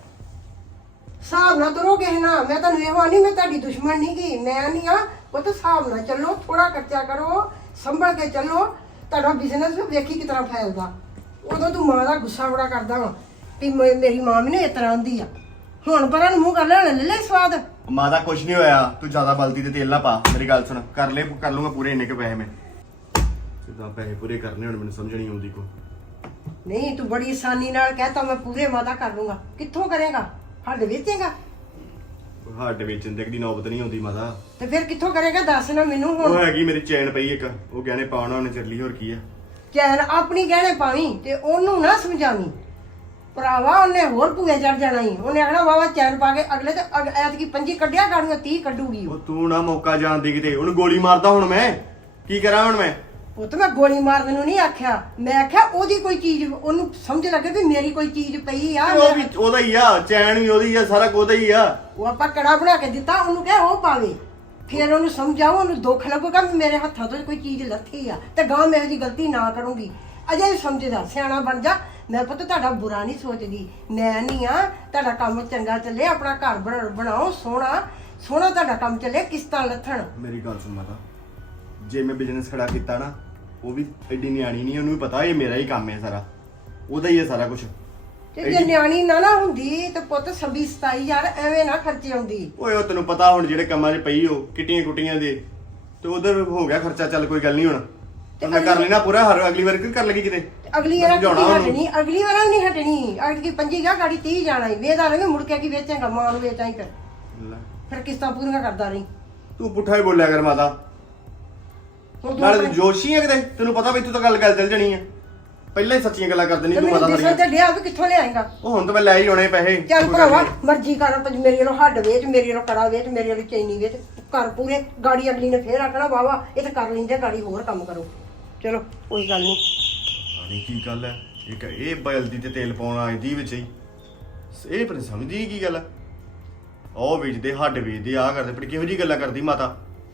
[SPEAKER 3] ਹਿਸਾਬ ਨਾਲ ਤੁਰੋ ਕਿਸੇ ਨਾਲ। ਮੈਂ ਤੁਹਾਨੂੰ ਇਹੋ ਆਨੀ, ਮੈਂ ਤੁਹਾਡੀ ਦੁਸ਼ਮਣ ਨਹੀਂ ਗਈ। ਮੈਂ ਨਹੀਂ ਆ ਉਹ ਤਾਂ ਹਿਸਾਬ ਨਾਲ ਚੱਲੋ, ਥੋੜਾ ਖਰਚਾ ਕਰੋ, ਸੰਭਲ ਕੇ ਚੱਲੋ। ਤੁਹਾਡਾ ਬਿਜ਼ਨਸ ਵੇਖੀ ਕਿਸ ਤਰ੍ਹਾਂ ਫੈਲਦਾ। ਉਦੋਂ ਤੂੰ ਮਾਂ ਦਾ ਗੁੱਸਾ ਬੜਾ ਕਰਦਾ ਵਾ ਵੀ ਮੇ- ਮੇਰੀ ਮਾਂ ਮੈਨੂੰ ਇਸ ਤਰ੍ਹਾਂ ਆਉਂਦੀ ਆ। ਹੁਣ ਪਰਾਂ ਨੂੰ ਮੂੰਹ ਕਰ ਲੈ, ਲੈ ਲੈ ਸਵਾਦ।
[SPEAKER 2] ਮਾਤਾ ਕੁਛ ਨਹੀਂ ਹੋਇਆ, ਤੂੰ ਜ਼ਿਆਦਾ ਬਲਦੀ ਤੇ ਤੇਲ ਨਾ ਪਾ। ਮੇਰੀ ਗੱਲ ਸੁਣ, ਕਰ ਲੈ ਕਰ ਲੂੰਗਾ ਪੂਰੇ ਇੰਨੇ ਕੁ ਪੈਸੇ ਮੈਂ। ਸਿੱਧਾ ਪੈਸੇ ਪੂਰੇ ਕਰਨੇ ਹੁਣ, ਮੈਨੂੰ ਸਮਝ ਨਹੀਂ ਆਉਂਦੀ ਕੋ।
[SPEAKER 3] ਨਹੀਂ, ਤੂੰ ਬੜੀ ਆਸਾਨੀ ਨਾਲ ਕਹਿਤਾ ਮੈਂ ਪੂਰੇ ਵਾਦਾ ਕਰ ਲੂੰਗਾ। ਕਿੱਥੋਂ ਕਰੇਗਾ? ਹੱਡ ਵੇਚੇਗਾ?
[SPEAKER 2] ਹੱਡ ਵੇਚਣ ਦੇ ਦੀ ਨੌਬਤ ਨਹੀਂ ਆਉਂਦੀ ਮਾਤਾ।
[SPEAKER 3] ਤੇ ਫਿਰ ਕਿੱਥੋਂ ਕਰੇਗਾ? ਦੱਸ ਨਾ ਮੈਨੂੰ
[SPEAKER 2] ਉਹ
[SPEAKER 3] ਹੁਣ।
[SPEAKER 2] ਹੈਗੀ ਮੇਰੀ ਚੈਨ ਪਈ ਇੱਕ, ਉਹ ਗਹਿਣੇ ਪਾਉਣਾ ਉਹਨੇ ਚੱਲੀ, ਹੋਰ ਕੀ ਆ।
[SPEAKER 3] ਚੈਨ ਆਪਣੀ ਗਹਿਣੇ ਪਾਵੀਂ ਤੇ ਉਹਨੂੰ ਨਾ ਸਮਝਾਵੀਂ। ਭਰਾਵਾ ਉਹਨੇ ਹੋਰ ਭੂਏ ਚੜ ਜਾਣਾ ਹੀ। ਉਹਨੇ ਆਖਣਾ ਵਾਵਾ ਚੈਨ ਪਾ ਕੇ ਅਗਲੇ ਤੇ ਅਗ- ਐਤਕੀ ਪੰਜੀ ਕੱਢਿਆ ਗਾੜੀਆਂ ਤੀਹ ਕੱਢੂਗੀ ਉਹ।
[SPEAKER 2] ਉਹ ਤੂੰ ਨਾ ਮੌਕਾ ਜਾਣਦੀ ਕਿਤੇ, ਉਹਨੂੰ ਗੋਲੀ ਮਾਰਦਾ ਹੁਣ ਮੈਂ ਕੀ ਕਰਾਂ ਹੁਣ ਮੈਂ।
[SPEAKER 3] ਉਹ ਤਾਂ ਮੈਂ ਗੋਲੀ ਮਾਰਨ ਨੂੰ ਨਹੀਂ ਆਖਿਆ। ਮੈਂ ਆਖਿਆ ਉਹਦੀ ਕੋਈ ਚੀਜ਼ ਉਹਨੂੰ ਸਮਝ ਲੱਗੇ ਵੀ ਮੇਰੀ ਕੋਈ ਚੀਜ਼ ਪਈ ਆ।
[SPEAKER 2] ਤੇ ਉਹ ਵੀ ਉਹਦਾ ਹੀ ਆ, ਚੈਨ ਵੀ ਉਹਦੀ ਆ, ਸਾਰਾ ਕੁਝ ਉਹਦਾ ਹੀ ਆ।
[SPEAKER 3] ਉਹ ਆਪਾਂ ਕੜਾ ਬਣਾ ਕੇ ਦਿੱਤਾ, ਉਹਨੂੰ ਕਹੇ ਉਹ ਪਾਵੇ। ਫਿਰ ਉਹਨੂੰ ਸਮਝਾਓ, ਉਹਨੂੰ ਦੁੱਖ ਲੱਗੂਗਾ ਵੀ ਮੇਰੇ ਹੱਥਾਂ ਤੋਂ ਕੋਈ ਚੀਜ਼ ਲੱਥੀ ਆ ਤੇ ਗਾਂ ਮੈਂ ਇਹਦੀ ਗਲਤੀ ਨਾ ਕਰੂੰਗੀ। ਅਜੇ ਵੀ ਸਮਝਦਾ, ਸਿਆਣਾ ਬਣ ਜਾ। ਮੈਂ ਪੁੱਤ ਤੁਹਾਡਾ ਬੁਰਾ ਨਹੀਂ ਸੋਚਦੀ। ਮੈਂ ਨਹੀਂ ਆ, ਤੁਹਾਡਾ ਕੰਮ ਚੰਗਾ ਚੱਲੇ, ਆਪਣਾ ਘਰ ਬਣਾ- ਬਣਾਓ ਸੋਹਣਾ ਸੋਹਣਾ, ਤੁਹਾਡਾ ਕੰਮ ਚੱਲੇ, ਕਿਸ਼ਤਾਂ ਲੱਥਣ।
[SPEAKER 2] ਮੇਰੀ ਗੱਲ ਸੁਣ ਮਾਤਾ, ਜੇ ਮੈਂ ਬਿਜ਼ਨਸ ਖੜਾ ਕੀਤਾ ਨਾ, ਉਹ ਵੀ ਐਡੀ ਨਿਆਣੀ ਨਹੀਂ, ਉਹਨੂੰ ਵੀ ਪਤਾ ਇਹ ਮੇਰਾ ਹੀ ਕੰਮ ਹੈ ਸਾਰਾ, ਉਹਦਾ ਹੀ ਹੈ ਸਾਰਾ ਕੁਝ।
[SPEAKER 3] ਤੇ ਜੇ ਨਿਆਣੀ ਨਾ ਨਾ ਹੁੰਦੀ ਤੇ ਪੁੱਤ ਛੱਬੀ ਸਤਾਈ ਹਜ਼ਾਰ ਐਵੇਂ ਨਾ ਖਰਚੇ ਆਉਂਦੀ।
[SPEAKER 2] ਓਏ ਉਹ ਤੈਨੂੰ ਪਤਾ ਹੁਣ ਜਿਹੜੇ ਕੰਮਾਂ 'ਚ ਪਈ ਉਹ ਕਿਟੀਆਂ ਕੁਟੀਆਂ ਦੇ, ਤੇ ਉਧਰ ਹੋ ਗਿਆ ਖਰਚਾ। ਚੱਲ ਕੋਈ ਗੱਲ ਨਹੀਂ, ਹੁਣ ਤੇ ਮੈਂ ਕਰ ਲੈਣਾ ਪੂਰਾ। ਹਰ ਅਗਲੀ ਵਾਰ ਕਿਉਂ ਕਰ ਲਗੀ ਕਿਤੇ।
[SPEAKER 3] ਤੇ ਅਗਲੀ ਵਾਰ
[SPEAKER 2] ਸਮਝਾਉਣਾ
[SPEAKER 3] ਕਿਤੇ
[SPEAKER 2] ਉਹਨੂੰ।
[SPEAKER 3] ਹਟਣੀ, ਅਗਲੀ ਵਾਰ ਨਹੀਂ ਹਟਣੀ। ਅਗਲੀ ਪੰਜੀ ਗਾ ਗਾੜੀ ਤੀਹ ਜਾਣਾ ਹੀ। ਵੇਦਾ ਰਵੇਂ ਮੁੜ ਕੇ ਕੀ ਵੇਚੇਗਾ? ਮਾਂ ਨੂੰ ਵੇਚਾਂ ਹੀ ਫਿਰ
[SPEAKER 2] ਲੈ,
[SPEAKER 3] ਫਿਰ ਕਿਸ਼ਤਾਂ ਪੂਰੀਆਂ ਕਰਦਾ ਰਹੀ।
[SPEAKER 2] ਤੂੰ ਪੁੱਠਾ ਹੀ ਬੋਲਿਆ ਕਰ ਮਾਤਾ।
[SPEAKER 3] ਹੁਣ ਤੂੰ
[SPEAKER 2] ਨਾਲੇ ਤੂੰ
[SPEAKER 3] ਆਪਣੇ-
[SPEAKER 2] ਜੋਸ਼ੀ ਹੈ ਕਿਤੇ, ਤੈਨੂੰ ਪਤਾ ਵੀ ਤੂੰ ਤਾਂ ਗੱਲ ਗੱਲ ਚੱਲ ਜਣੀ ਆ। ਪਹਿਲਾਂ ਹੀ ਸੱਚੀਆਂ ਗੱਲਾਂ ਕਰ ਦੇਣੀ
[SPEAKER 3] ਤੇ
[SPEAKER 2] ਤੂੰ
[SPEAKER 3] ਮੈਨੂੰ
[SPEAKER 2] ਮਾਤਾ
[SPEAKER 3] ਦਿਸਣ
[SPEAKER 2] ਸਾਰੀਆਂ।
[SPEAKER 3] ਤੇ ਡਿਆ ਵੀ ਕਿੱਥੋਂ ਲਿਆਏਗਾ?
[SPEAKER 2] ਉਹ ਹੁਣ ਤਾਂ ਮੈਂ ਲੈ ਹੀ ਆਉਣੇ ਪੈਸੇ।
[SPEAKER 3] ਚੱਲ
[SPEAKER 2] ਕੋਈ ਗੱਲ
[SPEAKER 3] ਭਰਾਵਾ
[SPEAKER 2] ਨੀ।
[SPEAKER 3] ਮਰਜ਼ੀ ਕਰ, ਪਰ ਮੇਰੇ ਨੂੰ ਹੱਡ ਵੇਚ, ਮੇਰੇ ਨੂੰ ਕੜਾ ਵੇਚ, ਮੇਰੇ ਨੂੰ ਚੈਨੀ ਵੇਚ, ਘਰ ਪੂਰੇ। ਗਾੜੀ ਅਗਲੀ ਨੇ ਫੇਰ ਆਖਣਾ ਵਾਵਾ ਇਹ ਤਾਂ ਕਰ ਲੈਂਦੇ, ਗਾੜੀ ਹੋਰ ਕੰਮ ਕਰੋ। ਚਲੋ ਕੋਈ ਗੱਲ ਨਹੀਂ।
[SPEAKER 2] ਨਹੀਂ ਕੀ ਗੱਲ ਹੈ, ਇੱਕ ਇਹ ਬਲਦੀ ਤੇ ਤੇਲ ਪਾਉਣ ਆਈ ਦੀ ਵਿੱਚ ਹੀ, ਇਹ ਪਰ ਸਮਝਦੀ ਕੀ ਗੱਲ ਹੈ। ਉਹ ਵੇਚਦੇ, ਹੱਡ ਵੇਚਦੇ, ਆਹ ਕਰਦੇ, ਪਰ ਕਿਹੋ ਜੀ ਗੱਲਾਂ ਕਰਦੀ ਮਾਤਾ।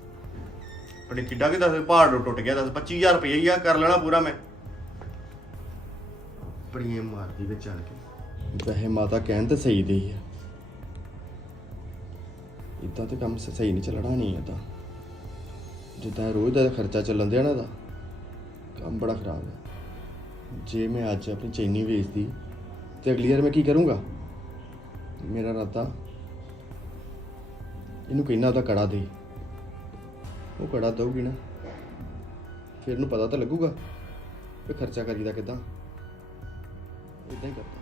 [SPEAKER 2] ਪਰ ਕਿੱਡਾ ਕਿ ਦੱਸ ਪਹਾੜ ਟੁੱਟ ਗਿਆ, ਦੱਸ ਪੱਚੀ ਹਜ਼ਾਰ ਰੁਪਏ ਹੀ ਆ, ਕਰ ਲੈਣਾ ਪੂਰਾ ਮੈਂ। ਬੜੀਆਂ ਮਾਰਦੀ ਵਿੱਚ ਆਣ ਕੇ। ਵੈਸੇ ਮਾਤਾ ਕਹਿਣ ਤੇ ਸਹੀ ਦੇ ਆ, ਇਦਾਂ ਤੇ ਕੰਮ ਸਹੀ ਨਹੀਂ ਚੱਲਣਾ ਨਹੀਂ ਇਹਦਾ। ਜਿੱਦਾਂ ਰੋਜ਼ ਦਾ ਖਰਚਾ ਚੱਲਣ ਦਿਆ ਨਾ, ਇਹਦਾ ਕੰਮ ਬੜਾ ਖਰਾਬ ਹੈ। ਜੇ ਮੈਂ ਅੱਜ ਆਪਣੀ ਚੈਨੀ ਵੇਚਦੀ ਤੇ ਅਗਲੀ ਵਾਰ ਮੈਂ ਕੀ ਕਰੂੰਗਾ? ਮੇਰਾ ਇਰਾਦਾ ਇਹਨੂੰ ਕਹਿਣਾ ਉਹਦਾ ਕੜਾ ਦੇ, ਉਹ ਕੜਾ ਦਊਗੀ ਨਾ, ਫਿਰ ਇਹਨੂੰ ਪਤਾ ਤਾਂ ਲੱਗੂਗਾ ਕਿ ਖਰਚਾ ਕਰੀਦਾ ਕਿੱਦਾਂ। ਇਦਾਂ ਹੀ ਕਰਦਾ।